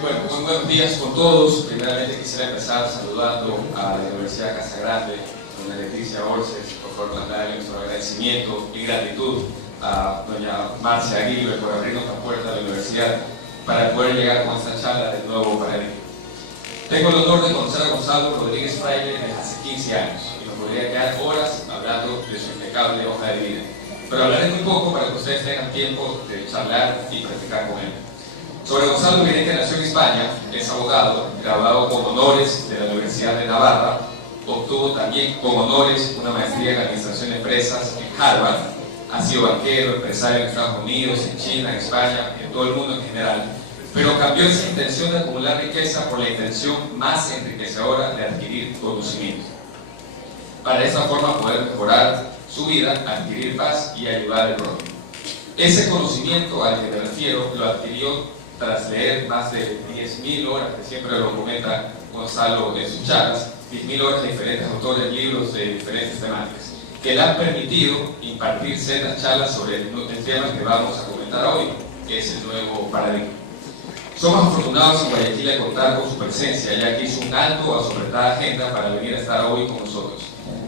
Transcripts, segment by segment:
Bueno, muy buenos días con todos. Primeramente quisiera empezar saludando a la Universidad Casagrande, doña Leticia Orces, por favor mandarle nuestro agradecimiento y gratitud a doña Marcia Aguirre por abrirnos la puerta de la universidad para poder llegar con esta charla del nuevo paradigma. Tengo el honor de conocer a Gonzalo Rodríguez Fraile desde hace 15 años y me podría quedar horas hablando de su impecable hoja de vida, pero hablaré muy poco para que ustedes tengan tiempo de charlar y practicar con él. Sobre Gonzalo Vidente, nació en España, es abogado, graduado con honores de la Universidad de Navarra, obtuvo también con honores una maestría en Administración de Empresas en Harvard, ha sido banquero, empresario en Estados Unidos, en China, en España, en todo el mundo en general, pero cambió esa intención de acumular riqueza por la intención más enriquecedora de adquirir conocimiento. Para de esa forma poder mejorar su vida, adquirir paz y ayudar al prójimo. Ese conocimiento al que me refiero lo adquirió tras leer más de 10.000 horas, que siempre lo comenta Gonzalo en sus charlas, 10.000 horas de diferentes autores, libros de diferentes temáticas, que le han permitido impartir sendas charlas sobre el tema que vamos a comentar hoy, que es el nuevo paradigma. Somos afortunados en Guayaquil de contar con su presencia, ya que hizo un alto a su apretada agenda para venir a estar hoy con nosotros.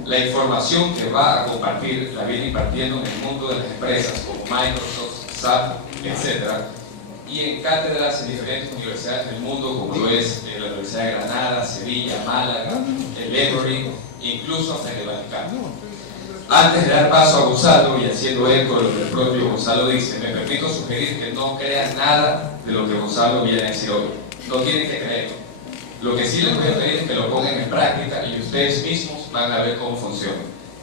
La información que va a compartir la viene impartiendo en el mundo de las empresas como Microsoft, SAP, etc., y en cátedras en diferentes universidades del mundo, como lo es la Universidad de Granada, Sevilla, Málaga, el Emory, incluso hasta en el Vaticano. Antes de dar paso a Gonzalo y haciendo eco de lo que el propio Gonzalo dice, me permito sugerir que no crean nada de lo que Gonzalo viene a decir hoy. No tienen que creerlo. Lo que sí les voy a pedir es que lo pongan en práctica y ustedes mismos van a ver cómo funciona.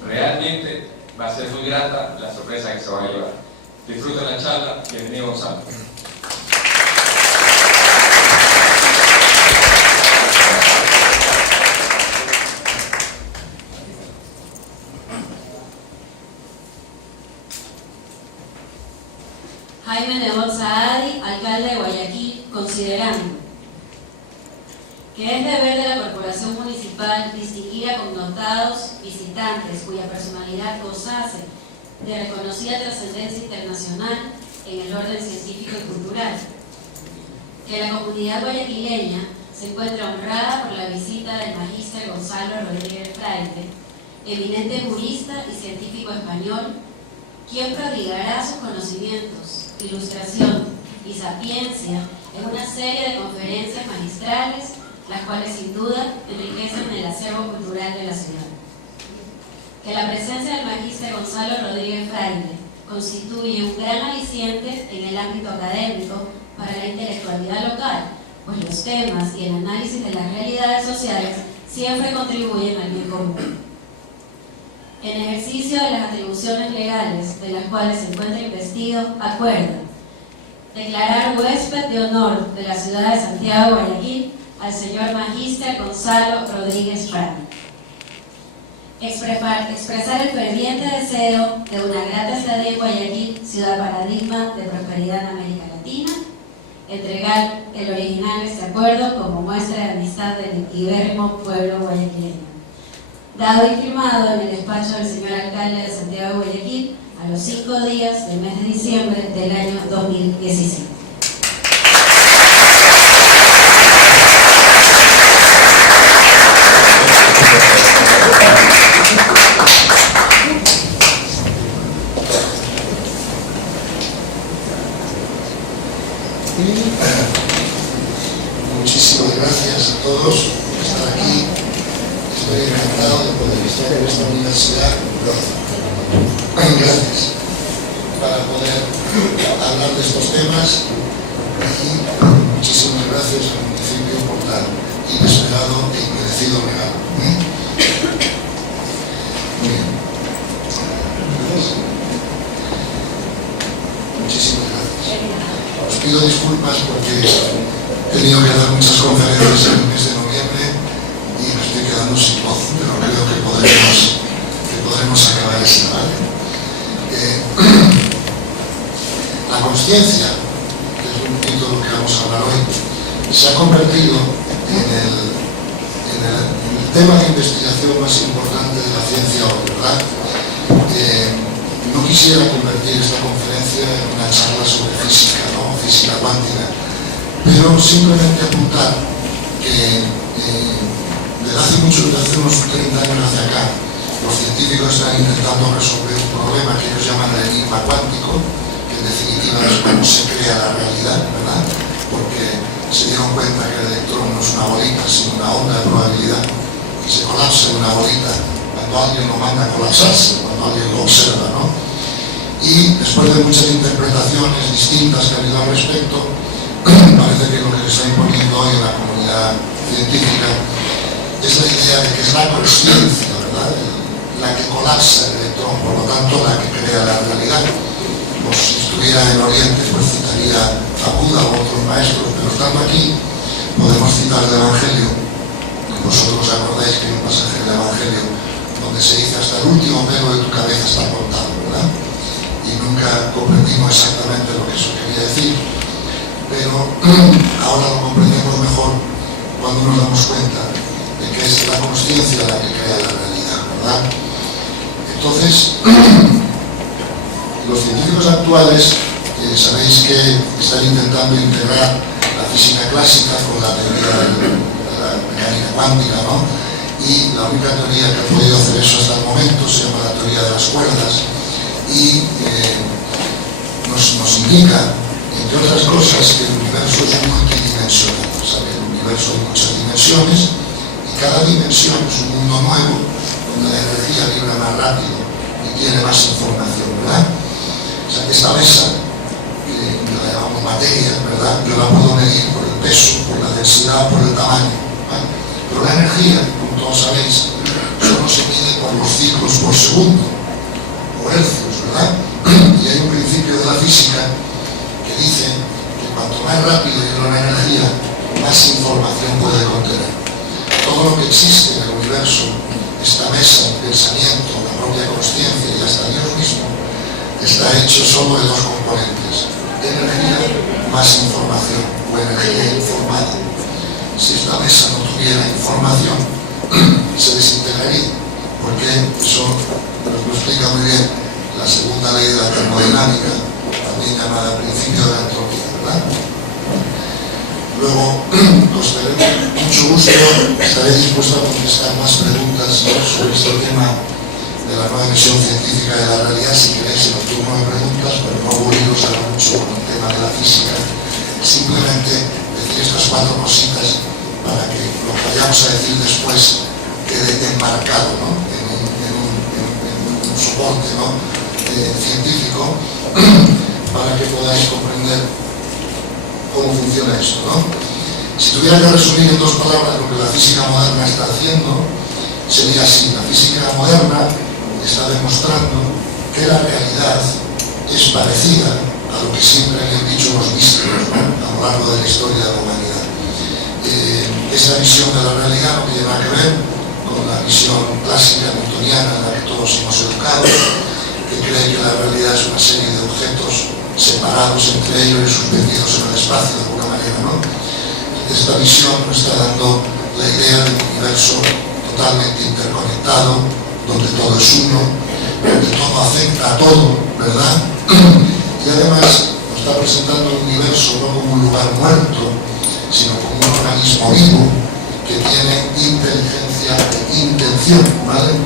Realmente va a ser muy grata la sorpresa que se va a llevar. Disfruten la charla. Bienvenido, Gonzalo. Jaime Nebot Saadi, alcalde de Guayaquil, considerando que es deber de la Corporación Municipal distinguir a connotados visitantes cuya personalidad gozase de reconocida trascendencia internacional en el orden científico y cultural, que la comunidad guayaquileña se encuentra honrada por la visita del magíster Gonzalo Rodríguez Fraile, eminente jurista y científico español, quien prodigará sus conocimientos, ilustración y sapiencia en una serie de conferencias magistrales, las cuales sin duda enriquecen el acervo cultural de la ciudad. Que la presencia del magíster Gonzalo Rodríguez Fraile constituye un gran aliciente en el ámbito académico para la intelectualidad local, pues los temas y el análisis de las realidades sociales siempre contribuyen al bien común. en ejercicio de las atribuciones legales de las cuales se encuentra investido, acuerda declarar huésped de honor de la ciudad de Santiago, Guayaquil, al señor Magíster Gonzalo Rodríguez Rani. Expresar el ferviente deseo de una grata estadía en Guayaquil, ciudad paradigma de prosperidad en América Latina. Entregar el original de este acuerdo como muestra de amistad del ibérrimo pueblo guayaquileño. Dado y firmado en el despacho del señor alcalde de Santiago de Guayaquil a los 5 días del mes de diciembre del año 2017. Muchísimas gracias a todos por estar aquí. Estoy encantado de poder estar en esta universidad. Gracias para poder hablar de estos temas y muchísimas gracias al municipio por tan inesperado e inmerecido regalo. Muy bien. Muchísimas gracias. Os pido disculpas porque he tenido que dar muchas conferencias en el mes de noviembre y me estoy quedando sin voz, pero creo que podremos acabar esta, ¿vale? La consciencia, que es un poquito de lo que vamos a hablar hoy, se ha convertido en el tema de investigación más importante de la ciencia hoy, ¿verdad? No quisiera convertir esta conferencia en una charla sobre física, ¿no? Física cuántica, pero simplemente apuntar que desde hace unos 30 años hacia acá, los científicos están intentando resolver un problema que ellos llaman el enigma cuántico, que en definitiva es cómo se crea la realidad, ¿verdad? Porque se dieron cuenta que el electrón no es una bolita, sino una onda de probabilidad, que se colapsa en una bolita cuando alguien lo manda a colapsarse, cuando alguien lo observa, ¿no? Y después de muchas interpretaciones distintas que ha habido al respecto, parece que lo que se está imponiendo hoy en la comunidad científica es la idea de que es la consciencia, ¿verdad?, la que colapsa el electrón, por lo tanto la que crea la realidad. Pues si estuviera en Oriente, pues citaría a Buda o otros maestros, pero estando aquí podemos citar el Evangelio. Vosotros acordáis que hay un pasaje del Evangelio donde se dice hasta el último pelo de tu cabeza está cortado, ¿verdad? Y nunca comprendimos exactamente lo que eso quería decir, pero ahora lo comprendemos mejor cuando nos damos cuenta de que es la consciencia la que crea la realidad, ¿verdad? Entonces, los científicos actuales sabéis que están intentando integrar la física clásica con la teoría de la mecánica cuántica, ¿no? Y la única teoría que ha podido hacer eso hasta el momento se llama la teoría de las cuerdas y nos indica, entre otras cosas, que el universo es multidimensional. O sea, que el universo hay muchas dimensiones y cada dimensión es un mundo nuevo donde la energía vibra más rápido y tiene más información, ¿verdad? O sea, que esta mesa, que la llamamos materia, ¿verdad?, yo la puedo medir por el peso, por la densidad, por el tamaño, ¿vale? Pero la energía, como todos sabéis, solo se mide por los ciclos por segundo, o hercios, ¿verdad? Y hay un principio de la física que dice que cuanto más rápido llega la energía, más información puede contener. Todo lo que existe en el universo, esta mesa, el pensamiento, la propia consciencia y hasta Dios mismo, está hecho solo de dos componentes: energía más información, o energía informada. Si esta mesa no tuviera información, se desintegraría, porque eso nos lo explica muy bien la segunda ley de la termodinámica, también llamada principio de la entropía, ¿verdad? Luego, os daré mucho gusto, estaré dispuesto a contestar más preguntas sobre este tema de la nueva visión científica de la realidad, si queréis, en el turno de preguntas, pero no aburriros ahora mucho con el tema de la física. Simplemente decir estas 4 cositas para que lo que vayamos a decir después quede enmarcado, ¿no?, en un soporte, ¿no?, científico, para que podáis comprender cómo funciona esto, ¿no? Si tuviera que resumir en 2 palabras lo que la física moderna está haciendo, sería así: la física moderna está demostrando que la realidad es parecida a lo que siempre han dicho los místicos, ¿no?, a lo largo de la historia de la humanidad. Esa visión de la realidad no tiene nada que ver con la visión clásica newtoniana en la que todos hemos educado, que cree que la realidad es una serie de objetos separados entre ellos y suspendidos en el espacio de alguna manera, ¿no? Esta visión nos está dando la idea de un universo totalmente interconectado, donde todo es uno, donde todo afecta a todo, ¿verdad? Y además nos está presentando el universo no como un lugar muerto, sino como un organismo vivo que tiene inteligencia e intención, ¿vale?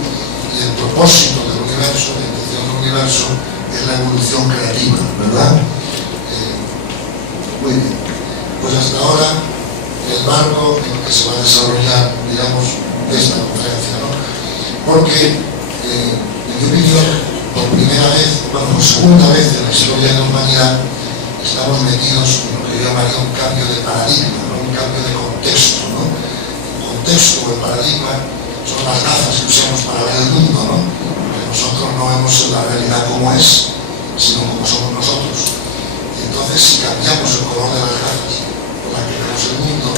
Y el propósito del universo, la intención del universo, es la evolución creativa, ¿verdad? Muy bien. Pues hasta ahora el marco en el que se va a desarrollar, digamos, esta conferencia, ¿no? Porque, en mi opinión, por primera vez, bueno, por segunda vez en la historia de la humanidad, estamos metidos en lo que yo llamaría un cambio de paradigma, ¿no?, un cambio de contexto, ¿no? El contexto o el paradigma son las gafas que usamos para ver el mundo, ¿no? Porque nosotros no vemos la realidad como es, sino como somos nosotros. Y entonces, si cambiamos el color de las gafas con las que vemos el mundo,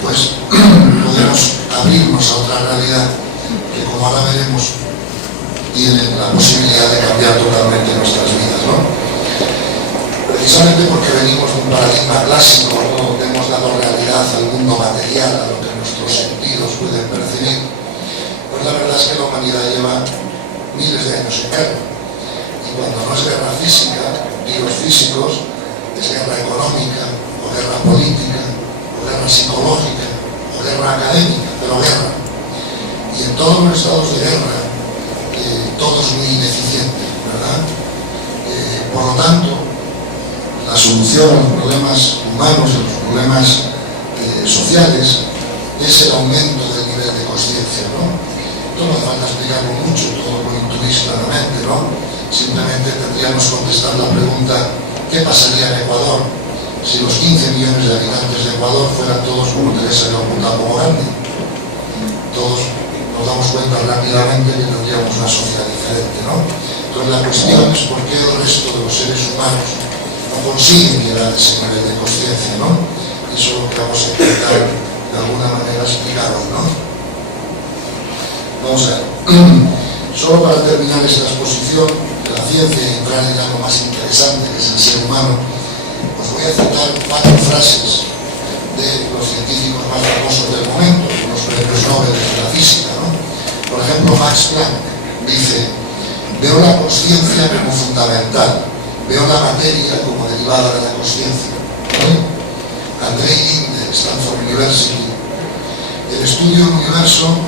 pues podemos abrirnos a otra realidad que, como ahora veremos, tiene la posibilidad de cambiar totalmente nuestras vidas, ¿no? Precisamente porque venimos de un paradigma clásico, ¿no?, donde hemos dado realidad al mundo material, a lo que nuestros sentidos pueden percibir, pues la verdad es que la humanidad lleva miles de años en guerra. Y cuando no es guerra física, tiros físicos, es guerra económica, o guerra política, o guerra psicológica, o guerra académica, pero guerra. Y en todos los estados de guerra, todo es muy ineficiente, ¿verdad? Por lo tanto, la solución a los problemas humanos, a los problemas sociales, es el aumento del nivel de conciencia, ¿no? Esto no hace falta explicarlo mucho, todo lo intuís claramente, ¿no? Simplemente tendríamos que contestar la pregunta: ¿qué pasaría en Ecuador si los 15 millones de habitantes de Ecuador fueran todos como Teresa de Calcuta, como Gandhi? Todos nos damos cuenta rápidamente que tendríamos una sociedad diferente, ¿no? Entonces la cuestión es por qué el resto de los seres humanos no consiguen llegar a ese nivel de conciencia, ¿no? Eso es lo que vamos a intentar de alguna manera explicaros, ¿no? Vamos a ver. Solo para terminar esta exposición de la ciencia y entrar en algo más interesante, que es el ser humano, os voy a citar 4 frases de los científicos más famosos del momento, los premios Nobel de la física, ¿no? Por ejemplo, Max Planck dice: veo la consciencia como fundamental, veo la materia como derivada de la consciencia. Andrei Linde, Stanford University: el estudio del universo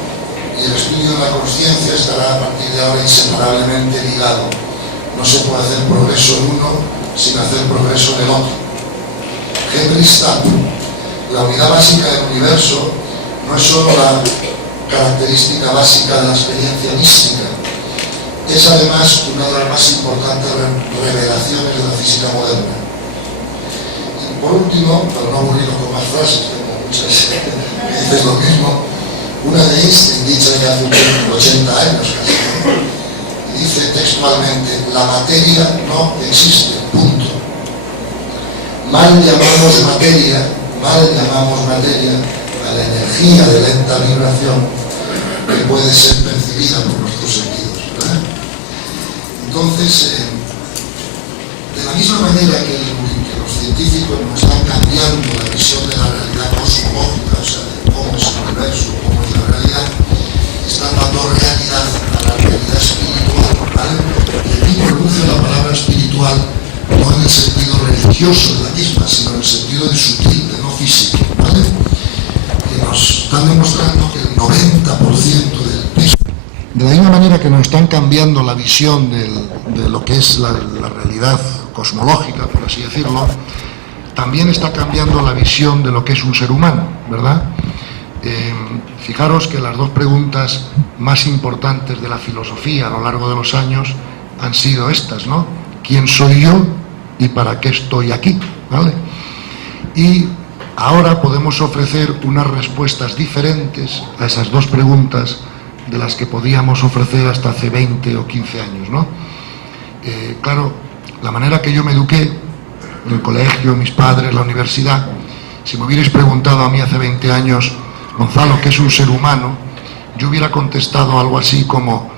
y el estudio de la consciencia estará a partir de ahora inseparablemente ligado. No se puede hacer progreso en uno sin hacer progreso en el otro. Henry Stapp: la unidad básica del universo no es solo la característica básica de la experiencia mística, es además una de las más importantes revelaciones de la física moderna. Y por último, para no aburrirnos con más frases, tengo muchas que dicen lo mismo, una de Einstein, dicha ya hace 80 años casi, y dice textualmente: la materia no existe, punto. Mal llamamos materia a la energía de lenta vibración que puede ser percibida por nuestros sentidos, ¿verdad? Entonces, de la misma manera que los científicos nos están cambiando la visión de la realidad cosmológica, o sea, de cómo es el universo, cómo es la realidad, están dando realidad a la realidad espiritual, ¿vale? Y aquí produce la palabra espiritual no en el sentido religioso de la misma, sino en el sentido de sutil, de no físico, ¿vale? Que nos están demostrando que el 90% del peso, de la misma manera que nos están cambiando la visión de lo que es la realidad cosmológica, por así decirlo, también está cambiando la visión de lo que es un ser humano, ¿verdad? Fijaros que las 2 preguntas más importantes de la filosofía a lo largo de los años han sido estas, ¿no? ¿Quién soy yo y para qué estoy aquí? ¿Vale? Y ahora podemos ofrecer unas respuestas diferentes a esas 2 preguntas de las que podíamos ofrecer hasta hace 20 o 15 años, ¿no? Claro, la manera que yo me eduqué, en el colegio, mis padres, la universidad, si me hubierais preguntado a mí hace 20 años, Gonzalo, ¿qué es un ser humano?, yo hubiera contestado algo así como: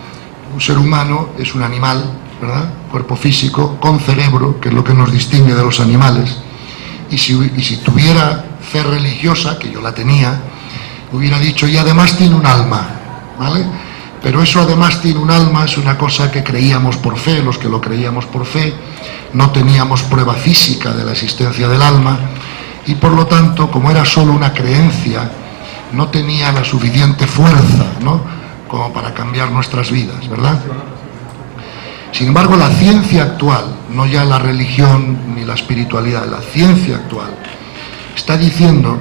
un ser humano es un animal, ¿verdad?, cuerpo físico, con cerebro, que es lo que nos distingue de los animales, y si tuviera fe religiosa, que yo la tenía, hubiera dicho, y además tiene un alma, ¿vale? Pero eso además tiene un alma es una cosa que creíamos por fe, los que lo creíamos por fe, no teníamos prueba física de la existencia del alma, y por lo tanto, como era solo una creencia, no tenía la suficiente fuerza, ¿no?, como para cambiar nuestras vidas, ¿verdad? Sin embargo, la ciencia actual, no ya la religión ni la espiritualidad, la ciencia actual, está diciendo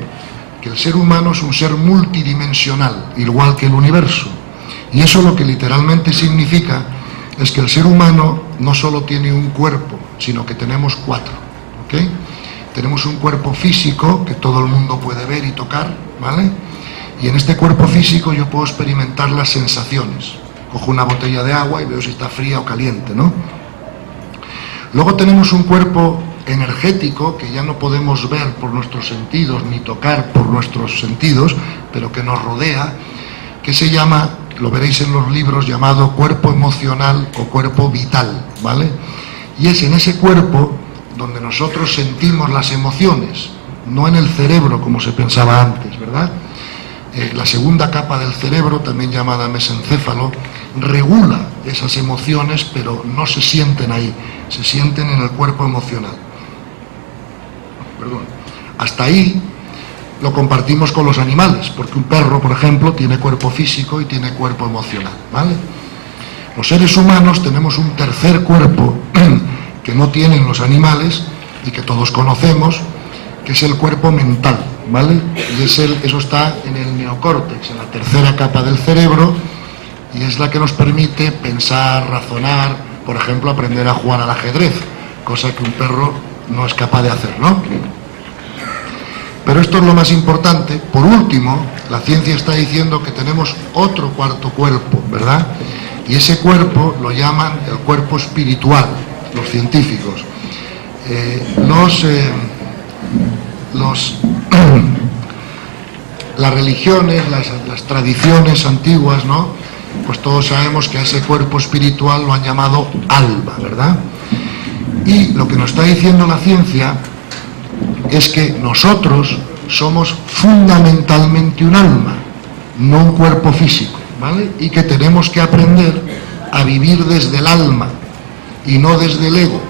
que el ser humano es un ser multidimensional, igual que el universo. Y eso lo que literalmente significa es que el ser humano no solo tiene un cuerpo, sino que tenemos 4, ¿ok? Tenemos un cuerpo físico que todo el mundo puede ver y tocar, ¿vale? Y en este cuerpo físico yo puedo experimentar las sensaciones. Cojo una botella de agua y veo si está fría o caliente, ¿no? Luego tenemos un cuerpo energético que ya no podemos ver por nuestros sentidos ni tocar por nuestros sentidos, pero que nos rodea, que se llama, lo veréis en los libros, llamado cuerpo emocional o cuerpo vital, ¿vale? Y es en ese cuerpo donde nosotros sentimos las emociones, no en el cerebro como se pensaba antes, ¿verdad? La segunda capa del cerebro, también llamada mesencéfalo, regula esas emociones, pero no se sienten ahí, se sienten en el cuerpo emocional. Perdón. Hasta ahí lo compartimos con los animales, porque un perro, por ejemplo, tiene cuerpo físico y tiene cuerpo emocional, ¿vale? Los seres humanos tenemos un tercer cuerpo que no tienen los animales y que todos conocemos, que es el cuerpo mental, ¿vale? Y eso está en el neocórtex, en la tercera capa del cerebro, y es la que nos permite pensar, razonar, por ejemplo, aprender a jugar al ajedrez, cosa que un perro no es capaz de hacer, ¿no? Pero esto es lo más importante. Por último, la ciencia está diciendo que tenemos otro cuarto cuerpo, ¿verdad? Y ese cuerpo lo llaman el cuerpo espiritual, los científicos. Las religiones, las tradiciones antiguas, ¿no?, pues todos sabemos que a ese cuerpo espiritual lo han llamado alma, ¿verdad? Y lo que nos está diciendo la ciencia es que nosotros somos fundamentalmente un alma, no un cuerpo físico, ¿vale? Y que tenemos que aprender a vivir desde el alma y no desde el ego,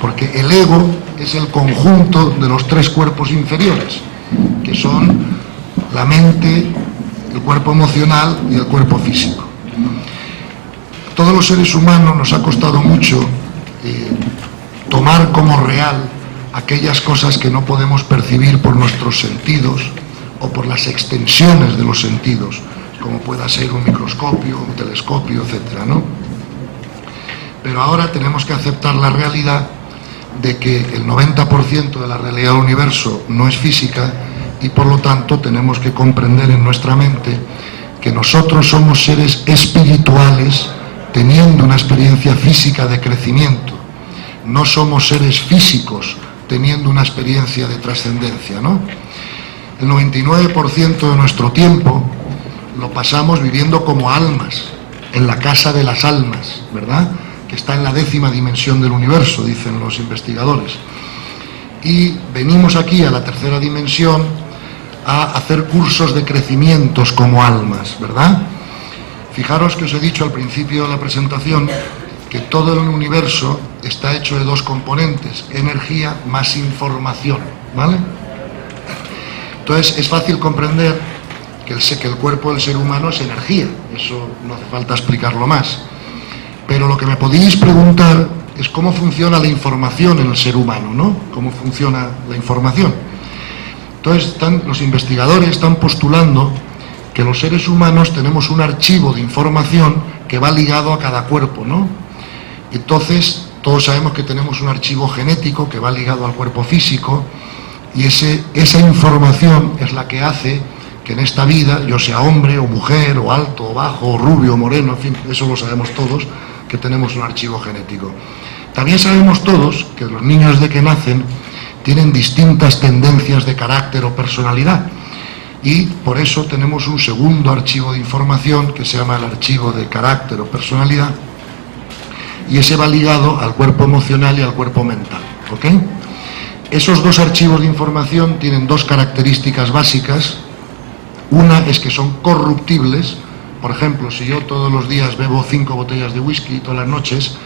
porque el ego es el conjunto de los 3 cuerpos inferiores, que son la mente, el cuerpo emocional y el cuerpo físico. Todos los seres humanos nos ha costado mucho tomar como real aquellas cosas que no podemos percibir por nuestros sentidos o por las extensiones de los sentidos, como pueda ser un microscopio, un telescopio, etcétera, ¿no? Pero ahora tenemos que aceptar la realidad de que el 90% de la realidad del universo no es física y por lo tanto tenemos que comprender en nuestra mente que nosotros somos seres espirituales teniendo una experiencia física de crecimiento. No somos seres físicos teniendo una experiencia de trascendencia, ¿no? El 99% de nuestro tiempo lo pasamos viviendo como almas, en la casa de las almas, ¿verdad?, que está en la 10ª dimensión del universo, dicen los investigadores. Y venimos aquí a la 3ª dimensión a hacer cursos de crecimientos como almas, ¿verdad? Fijaros que os he dicho al principio de la presentación que todo el universo está hecho de 2 componentes, energía más información, ¿vale? Entonces es fácil comprender que el cuerpo del ser humano es energía, eso no hace falta explicarlo más. Pero lo que me podéis preguntar es cómo funciona la información en el ser humano, ¿no? ¿Cómo funciona la información? Entonces los investigadores están postulando que los seres humanos tenemos un archivo de información que va ligado a cada cuerpo, ¿no? Entonces todos sabemos que tenemos un archivo genético que va ligado al cuerpo físico y esa información es la que hace que en esta vida, yo sea hombre o mujer, o alto o bajo, o rubio o moreno, en fin, eso lo sabemos todos, que tenemos un archivo genético. También sabemos todos que los niños de que nacen tienen distintas tendencias de carácter o personalidad, y por eso tenemos un segundo archivo de información que se llama el archivo de carácter o personalidad, y ese va ligado al cuerpo emocional y al cuerpo mental, ¿ok? Esos dos archivos de información tienen dos características básicas. Una es que son corruptibles. Por ejemplo, si yo todos los días bebo 5 botellas de whisky todas las noches,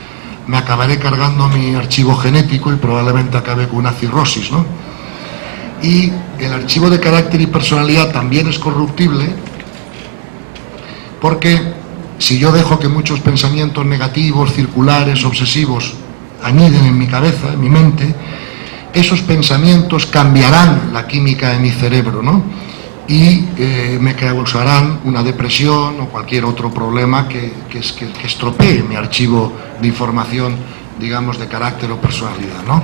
me acabaré cargando mi archivo genético y probablemente acabe con una cirrosis, ¿no? Y el archivo de carácter y personalidad también es corruptible, porque si yo dejo que muchos pensamientos negativos, circulares, obsesivos, aniden en mi cabeza, en mi mente, esos pensamientos cambiarán la química de mi cerebro, ¿no? Y me causarán una depresión o cualquier otro problema que estropee mi archivo de información, digamos, de carácter o personalidad, ¿no?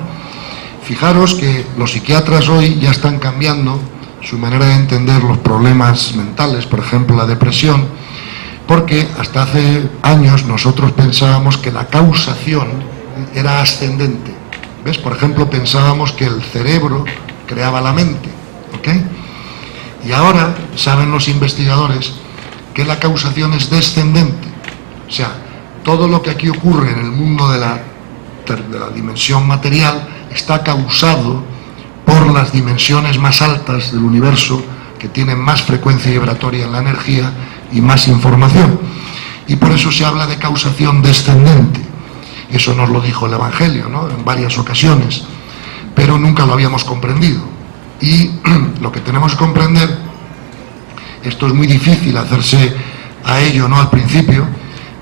Fijaros que los psiquiatras hoy ya están cambiando su manera de entender los problemas mentales, por ejemplo la depresión, porque hasta hace años nosotros pensábamos que la causación era ascendente. ¿Ves? Por ejemplo, pensábamos que el cerebro creaba la mente, ¿ok? Y ahora saben los investigadores que la causación es descendente. O sea, todo lo que aquí ocurre en el mundo de la dimensión material está causado por las dimensiones más altas del universo, que tienen más frecuencia vibratoria en la energía y más información. Y por eso se habla de causación descendente. Eso nos lo dijo el Evangelio, ¿no?, en varias ocasiones, pero nunca lo habíamos comprendido. Y lo que tenemos que comprender, esto es muy difícil hacerse a ello, ¿no?, al principio,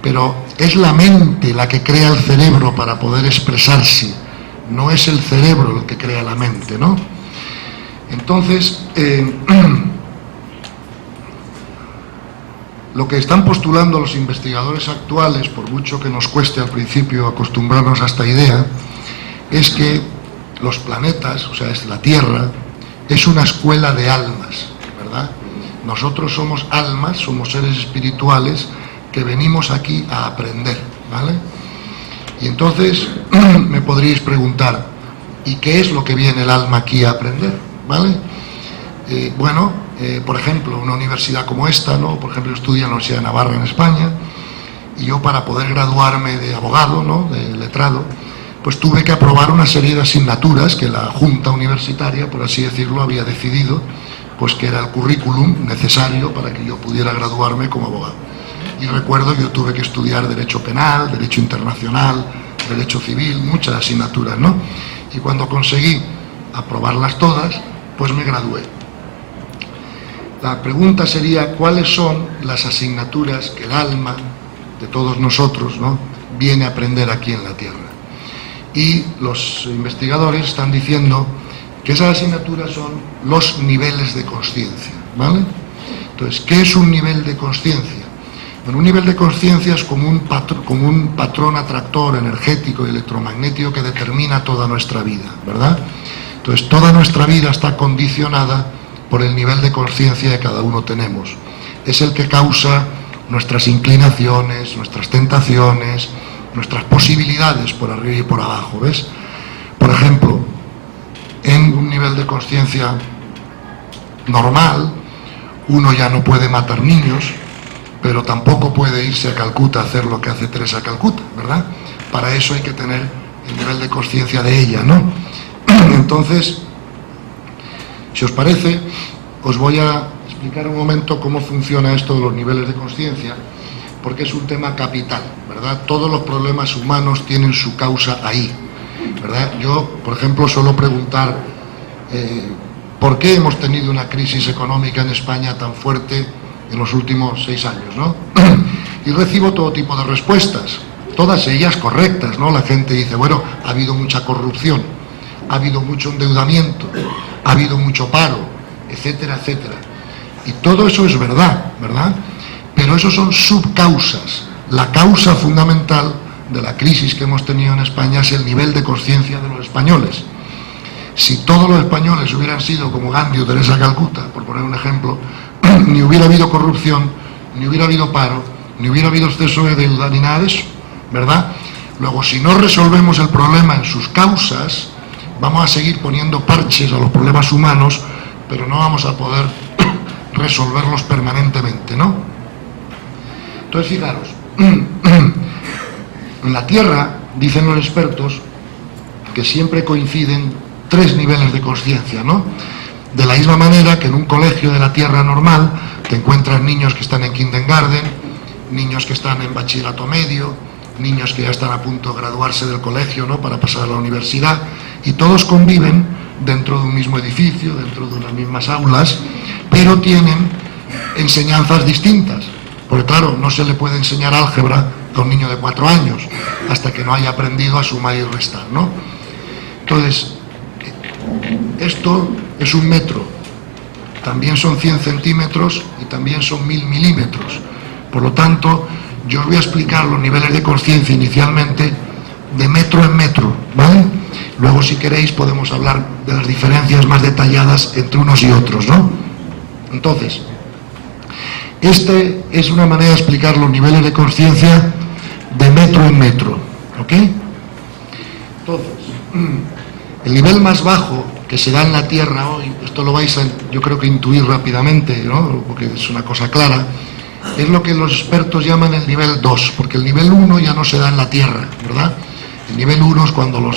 pero es la mente la que crea el cerebro para poder expresarse, no es el cerebro el que crea la mente, ¿no? Entonces, lo que están postulando los investigadores actuales, por mucho que nos cueste al principio acostumbrarnos a esta idea, es que los planetas, o sea, es la Tierra, es una escuela de almas, ¿verdad? Nosotros somos almas, somos seres espirituales que venimos aquí a aprender, ¿vale? Y entonces me podríais preguntar, ¿y qué es lo que viene el alma aquí a aprender? ¿Vale? Por ejemplo, una universidad como esta, ¿no? Por ejemplo, yo estudié en la Universidad de Navarra en España, y yo para poder graduarme de abogado, ¿no?, de letrado, pues tuve que aprobar una serie de asignaturas que la Junta Universitaria, por así decirlo, había decidido, pues que era el currículum necesario para que yo pudiera graduarme como abogado. Y recuerdo que yo tuve que estudiar Derecho Penal, Derecho Internacional, Derecho Civil, muchas asignaturas, ¿no? Y cuando conseguí aprobarlas todas, pues me gradué. La pregunta sería, ¿cuáles son las asignaturas que el alma de todos nosotros, ¿no?, viene a aprender aquí en la Tierra? Y los investigadores están diciendo que esas asignaturas son los niveles de consciencia, ¿vale? Entonces, ¿qué es un nivel de consciencia? Bueno, un nivel de conciencia es como un patrón atractor energético y electromagnético que determina toda nuestra vida, ¿verdad? Entonces, toda nuestra vida está condicionada por el nivel de conciencia que cada uno tenemos. Es el que causa nuestras inclinaciones, nuestras tentaciones, nuestras posibilidades por arriba y por abajo, ¿ves? Por ejemplo, en un nivel de conciencia normal, uno ya no puede matar niños, pero tampoco puede irse a Calcuta a hacer lo que hace Teresa a Calcuta, ¿verdad? Para eso hay que tener el nivel de conciencia de ella, ¿no? Entonces, si os parece, os voy a explicar un momento cómo funciona esto de los niveles de conciencia, porque es un tema capital, ¿verdad? Todos los problemas humanos tienen su causa ahí, ¿verdad? Yo, por ejemplo, suelo preguntar ¿por qué hemos tenido una crisis económica en España tan fuerte en los últimos 6 años, ¿no? Y recibo todo tipo de respuestas, todas ellas correctas, ¿no? La gente dice, bueno, ha habido mucha corrupción, ha habido mucho endeudamiento, ha habido mucho paro, etcétera, etcétera. Y todo eso es verdad, ¿verdad? Pero eso son subcausas. La causa fundamental de la crisis que hemos tenido en España es el nivel de conciencia de los españoles. Si todos los españoles hubieran sido como Gandhi o Teresa Calcuta, por poner un ejemplo, ni hubiera habido corrupción, ni hubiera habido paro, ni hubiera habido exceso de deuda, ni nada de eso, ¿verdad? Luego, si no resolvemos el problema en sus causas, vamos a seguir poniendo parches a los problemas humanos, pero no vamos a poder resolverlos permanentemente, ¿no? Entonces, fijaros, en la Tierra, dicen los expertos, que siempre coinciden 3 niveles de consciencia, ¿no? De la misma manera que en un colegio de la Tierra normal te encuentras niños que están en kindergarten, niños que están en bachillerato medio, niños que ya están a punto de graduarse del colegio, ¿no?, para pasar a la universidad, y todos conviven dentro de un mismo edificio, dentro de unas mismas aulas, pero tienen enseñanzas distintas. Porque claro, no se le puede enseñar álgebra a un niño de 4 años hasta que no haya aprendido a sumar y restar, ¿no? Entonces, esto es 1 metro, también son 100 centímetros y también son 1000 milímetros. Por lo tanto, yo os voy a explicar los niveles de conciencia inicialmente de metro en metro, ¿vale? Luego, si queréis, podemos hablar de las diferencias más detalladas entre unos y otros, ¿no? Entonces, este es una manera de explicar los niveles de conciencia de metro en metro, ¿ok? Entonces, el nivel más bajo que se da en la Tierra hoy, esto lo vais a, yo creo que intuir rápidamente, ¿no?, porque es una cosa clara, es lo que los expertos llaman el nivel 2, porque el nivel 1 ya no se da en la Tierra, ¿verdad? El nivel 1 es cuando los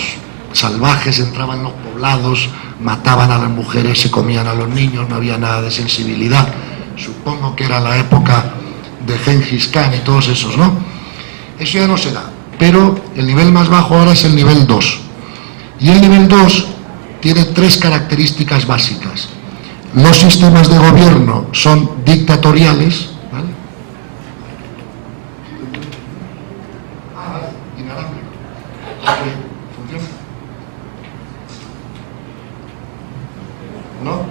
salvajes entraban en los poblados, mataban a las mujeres, se comían a los niños, no había nada de sensibilidad. Supongo que era la época de Gengis Khan y todos esos, ¿no? Eso ya no se da, pero el nivel más bajo ahora es el nivel 2. Y el nivel 2 tiene 3 características básicas. Los sistemas de gobierno son dictatoriales, ¿vale? Inalámbrico. ¿Funciona? ¿No?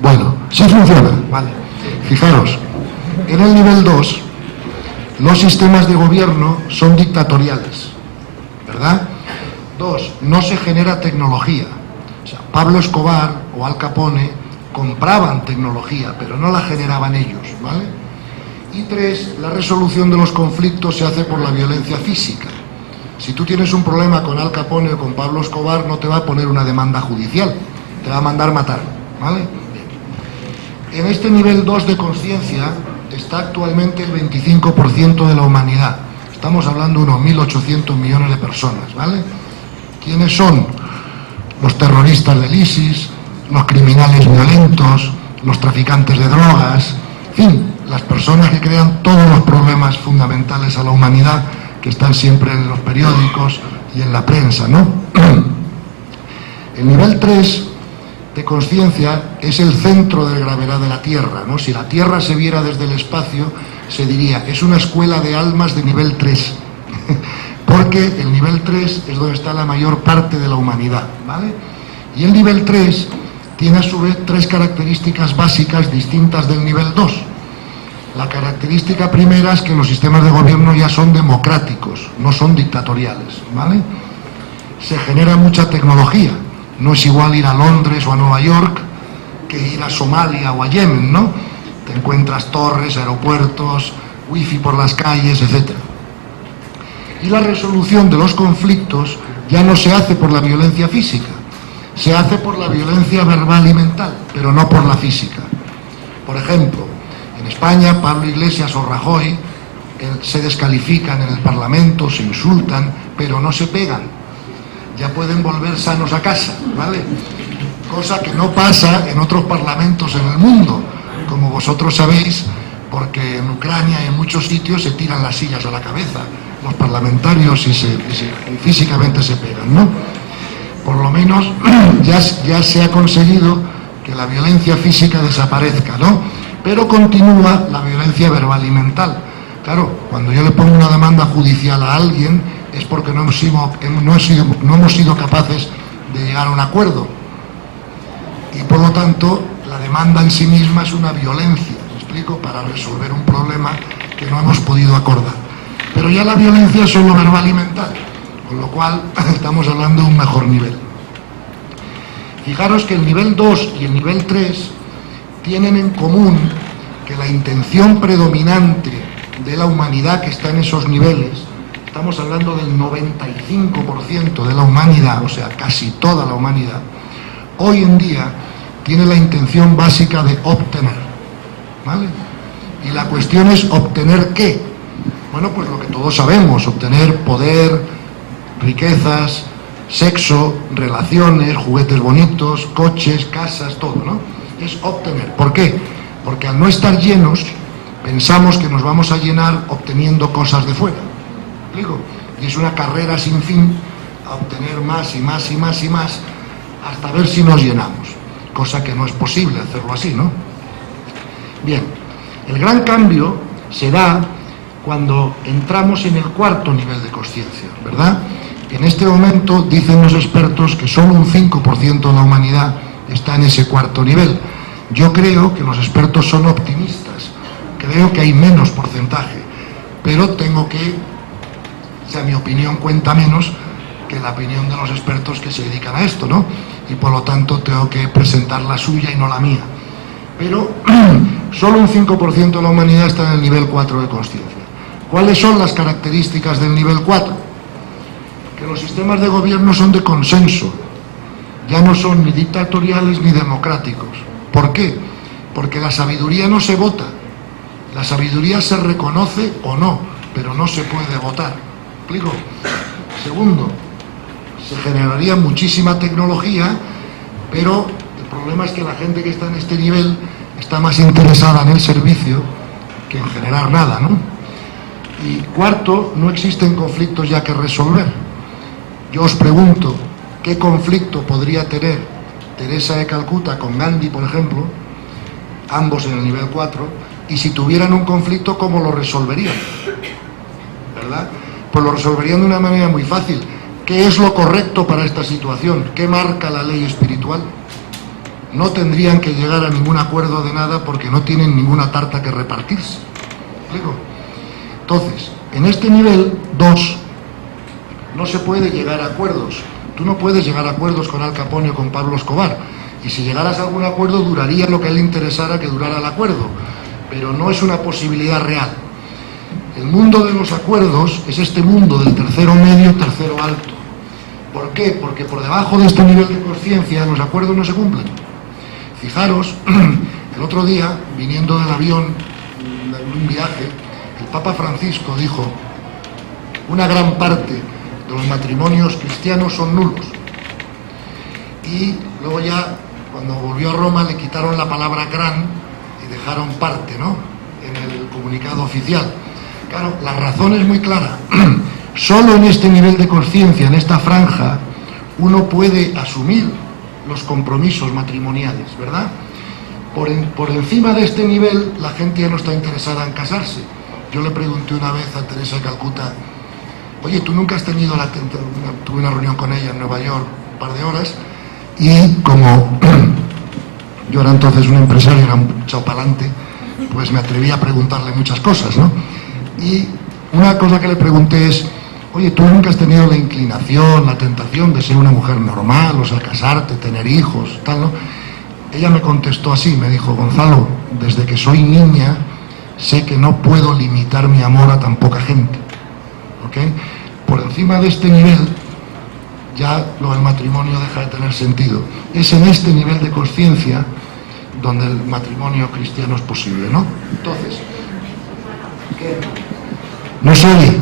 Bueno, sí funciona, vale. Fijaros, en el nivel 2, los sistemas de gobierno son dictatoriales, ¿verdad? 2, no se genera tecnología. O sea, Pablo Escobar o Al Capone compraban tecnología, pero no la generaban ellos, ¿vale? Y 3, la resolución de los conflictos se hace por la violencia física. Si tú tienes un problema con Al Capone o con Pablo Escobar, no te va a poner una demanda judicial, te va a mandar matar, ¿vale? En este nivel 2 de conciencia está actualmente el 25% de la humanidad. Estamos hablando de unos 1.800 millones de personas, ¿vale? ¿Quiénes son? Los terroristas del ISIS, los criminales violentos, los traficantes de drogas, en fin, las personas que crean todos los problemas fundamentales a la humanidad que están siempre en los periódicos y en la prensa, ¿no? El nivel 3 de conciencia es el centro de gravedad de la Tierra, ¿no? Si la Tierra se viera desde el espacio, se diría, es una escuela de almas de nivel 3, porque el nivel 3 es donde está la mayor parte de la humanidad, ¿vale? Y el nivel 3 tiene a su vez 3 características básicas distintas del nivel 2. La característica primera es que los sistemas de gobierno ya son democráticos, no son dictatoriales, ¿vale? Se genera mucha tecnología. No es igual ir a Londres o a Nueva York que ir a Somalia o a Yemen, ¿no? Te encuentras torres, aeropuertos, wifi por las calles, etc. Y la resolución de los conflictos ya no se hace por la violencia física, se hace por la violencia verbal y mental, pero no por la física. Por ejemplo, en España, Pablo Iglesias o Rajoy se descalifican en el Parlamento, se insultan, pero no se pegan. Ya pueden volver sanos a casa, ¿vale? Cosa que no pasa en otros parlamentos en el mundo, como vosotros sabéis, porque en Ucrania y en muchos sitios se tiran las sillas a la cabeza los parlamentarios y físicamente se pegan, ¿no? Por lo menos ya se ha conseguido que la violencia física desaparezca, ¿no? Pero continúa la violencia verbal y mental. Claro, cuando yo le pongo una demanda judicial a alguien es porque no hemos sido capaces de llegar a un acuerdo. Y por lo tanto, la demanda en sí misma es una violencia, ¿me explico?, para resolver un problema que no hemos podido acordar. Pero ya la violencia es solo verbal y mental, con lo cual estamos hablando de un mejor nivel. Fijaros que el nivel 2 y el nivel 3 tienen en común que la intención predominante de la humanidad que está en esos niveles, estamos hablando del 95% de la humanidad, o sea, casi toda la humanidad, hoy en día tiene la intención básica de obtener, ¿vale? Y la cuestión es ¿obtener qué? Bueno, pues lo que todos sabemos, obtener poder, riquezas, sexo, relaciones, juguetes bonitos, coches, casas, todo, ¿no? Es obtener. ¿Por qué? Porque al no estar llenos, pensamos que nos vamos a llenar obteniendo cosas de fuera. ¿Me explico? Y es una carrera sin fin a obtener más y más y más y más hasta ver si nos llenamos. Cosa que no es posible hacerlo así, ¿no? Bien, el gran cambio se da cuando entramos en el cuarto nivel de consciencia, ¿verdad? En este momento dicen los expertos que solo un 5% de la humanidad está en ese cuarto nivel. Yo creo que los expertos son optimistas, creo que hay menos porcentaje, pero tengo que, o sea, mi opinión cuenta menos que la opinión de los expertos que se dedican a esto, ¿no? Y por lo tanto tengo que presentar la suya y no la mía. Pero solo un 5% de la humanidad está en el nivel 4 de consciencia. ¿Cuáles son las características del nivel 4? Que los sistemas de gobierno son de consenso, ya no son ni dictatoriales ni democráticos. ¿Por qué? Porque la sabiduría no se vota, la sabiduría se reconoce o no, pero no se puede votar. ¿Me explico? Segundo, se generaría muchísima tecnología, pero el problema es que la gente que está en este nivel está más interesada en el servicio que en generar nada, ¿no? Y cuarto, no existen conflictos ya que resolver. Yo os pregunto, ¿qué conflicto podría tener Teresa de Calcuta con Gandhi, por ejemplo, ambos en el nivel 4, y si tuvieran un conflicto, ¿cómo lo resolverían? ¿Verdad? Pues lo resolverían de una manera muy fácil. ¿Qué es lo correcto para esta situación? ¿Qué marca la ley espiritual? No tendrían que llegar a ningún acuerdo de nada porque no tienen ninguna tarta que repartirse. ¿Me explico? Entonces, en este nivel 2 no se puede llegar a acuerdos. Tú no puedes llegar a acuerdos con Al Capone o con Pablo Escobar. Y si llegaras a algún acuerdo, duraría lo que a él le interesara que durara el acuerdo. Pero no es una posibilidad real. El mundo de los acuerdos es este mundo del tercero medio, tercero alto. ¿Por qué? Porque por debajo de este nivel de conciencia los acuerdos no se cumplen. Fijaros, el otro día, viniendo del avión, en un viaje, el Papa Francisco dijo: una gran parte de los matrimonios cristianos son nulos. Y luego ya, cuando volvió a Roma, le quitaron la palabra gran y dejaron parte, ¿no?, en el comunicado oficial. Claro, la razón es muy clara. Solo en este nivel de conciencia, en esta franja, uno puede asumir los compromisos matrimoniales, ¿verdad? Por encima de este nivel, la gente ya no está interesada en casarse. Yo le pregunté una vez a Teresa de Calcuta: oye, ¿tú nunca has tenido tuve una reunión con ella en Nueva York, un par de horas, y como yo era entonces un empresario, era un chapalante, pues me atreví a preguntarle muchas cosas, ¿no? Y una cosa que le pregunté es: oye, ¿tú nunca has tenido la inclinación, la tentación de ser una mujer normal, o sea, casarte, tener hijos, tal, ¿no? Ella me contestó así, me dijo: Gonzalo, desde que soy niña sé que no puedo limitar mi amor a tan poca gente, ¿ok? Por encima de este nivel ya lo del matrimonio deja de tener sentido. Es en este nivel de conciencia donde el matrimonio cristiano es posible, ¿no? Entonces, ¿qué? ¿No se oye?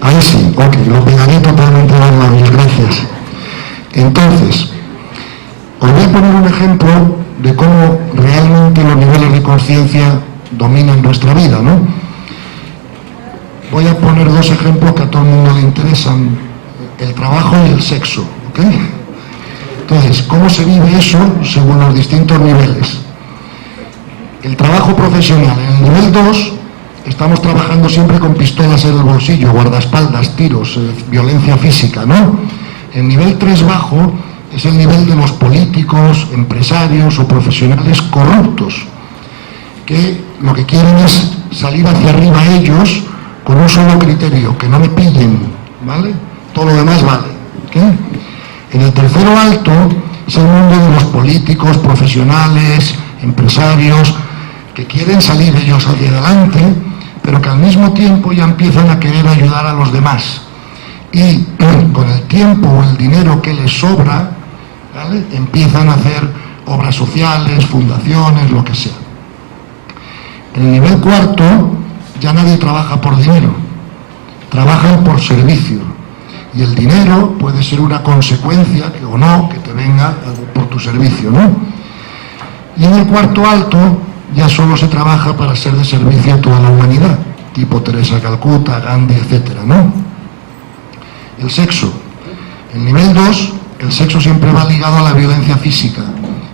Ahí sí, ok, lo pegaré totalmente a los labios, gracias. Entonces, os voy a poner un ejemplo de cómo realmente los niveles de conciencia dominan nuestra vida, ¿no? Voy a poner dos ejemplos que a todo el mundo le interesan: el trabajo y el sexo, ¿ok? Entonces, ¿cómo se vive eso según los distintos niveles? El trabajo profesional, en el nivel 2, estamos trabajando siempre con pistolas en el bolsillo, guardaespaldas, tiros, violencia física, ¿no? El nivel 3 bajo es el nivel de los políticos, empresarios o profesionales corruptos, que lo que quieren es salir hacia arriba ellos con un solo criterio: que no me pillen, ¿vale? Todo lo demás vale, ¿ok? En el tercero alto es el mundo de los políticos, profesionales, empresarios, que quieren salir ellos hacia adelante, pero que al mismo tiempo ya empiezan a querer ayudar a los demás. Y con el tiempo o el dinero que les sobra, ¿vale?, empiezan a hacer obras sociales, fundaciones, lo que sea. En el nivel 4 ya nadie trabaja por dinero, trabajan por servicio. Y el dinero puede ser una consecuencia, o no, que te venga por tu servicio, ¿no? Y en el cuarto alto ya solo se trabaja para ser de servicio a toda la humanidad, tipo Teresa Calcuta, Gandhi, etcétera, ¿no? El sexo. En nivel 2, el sexo siempre va ligado a la violencia física,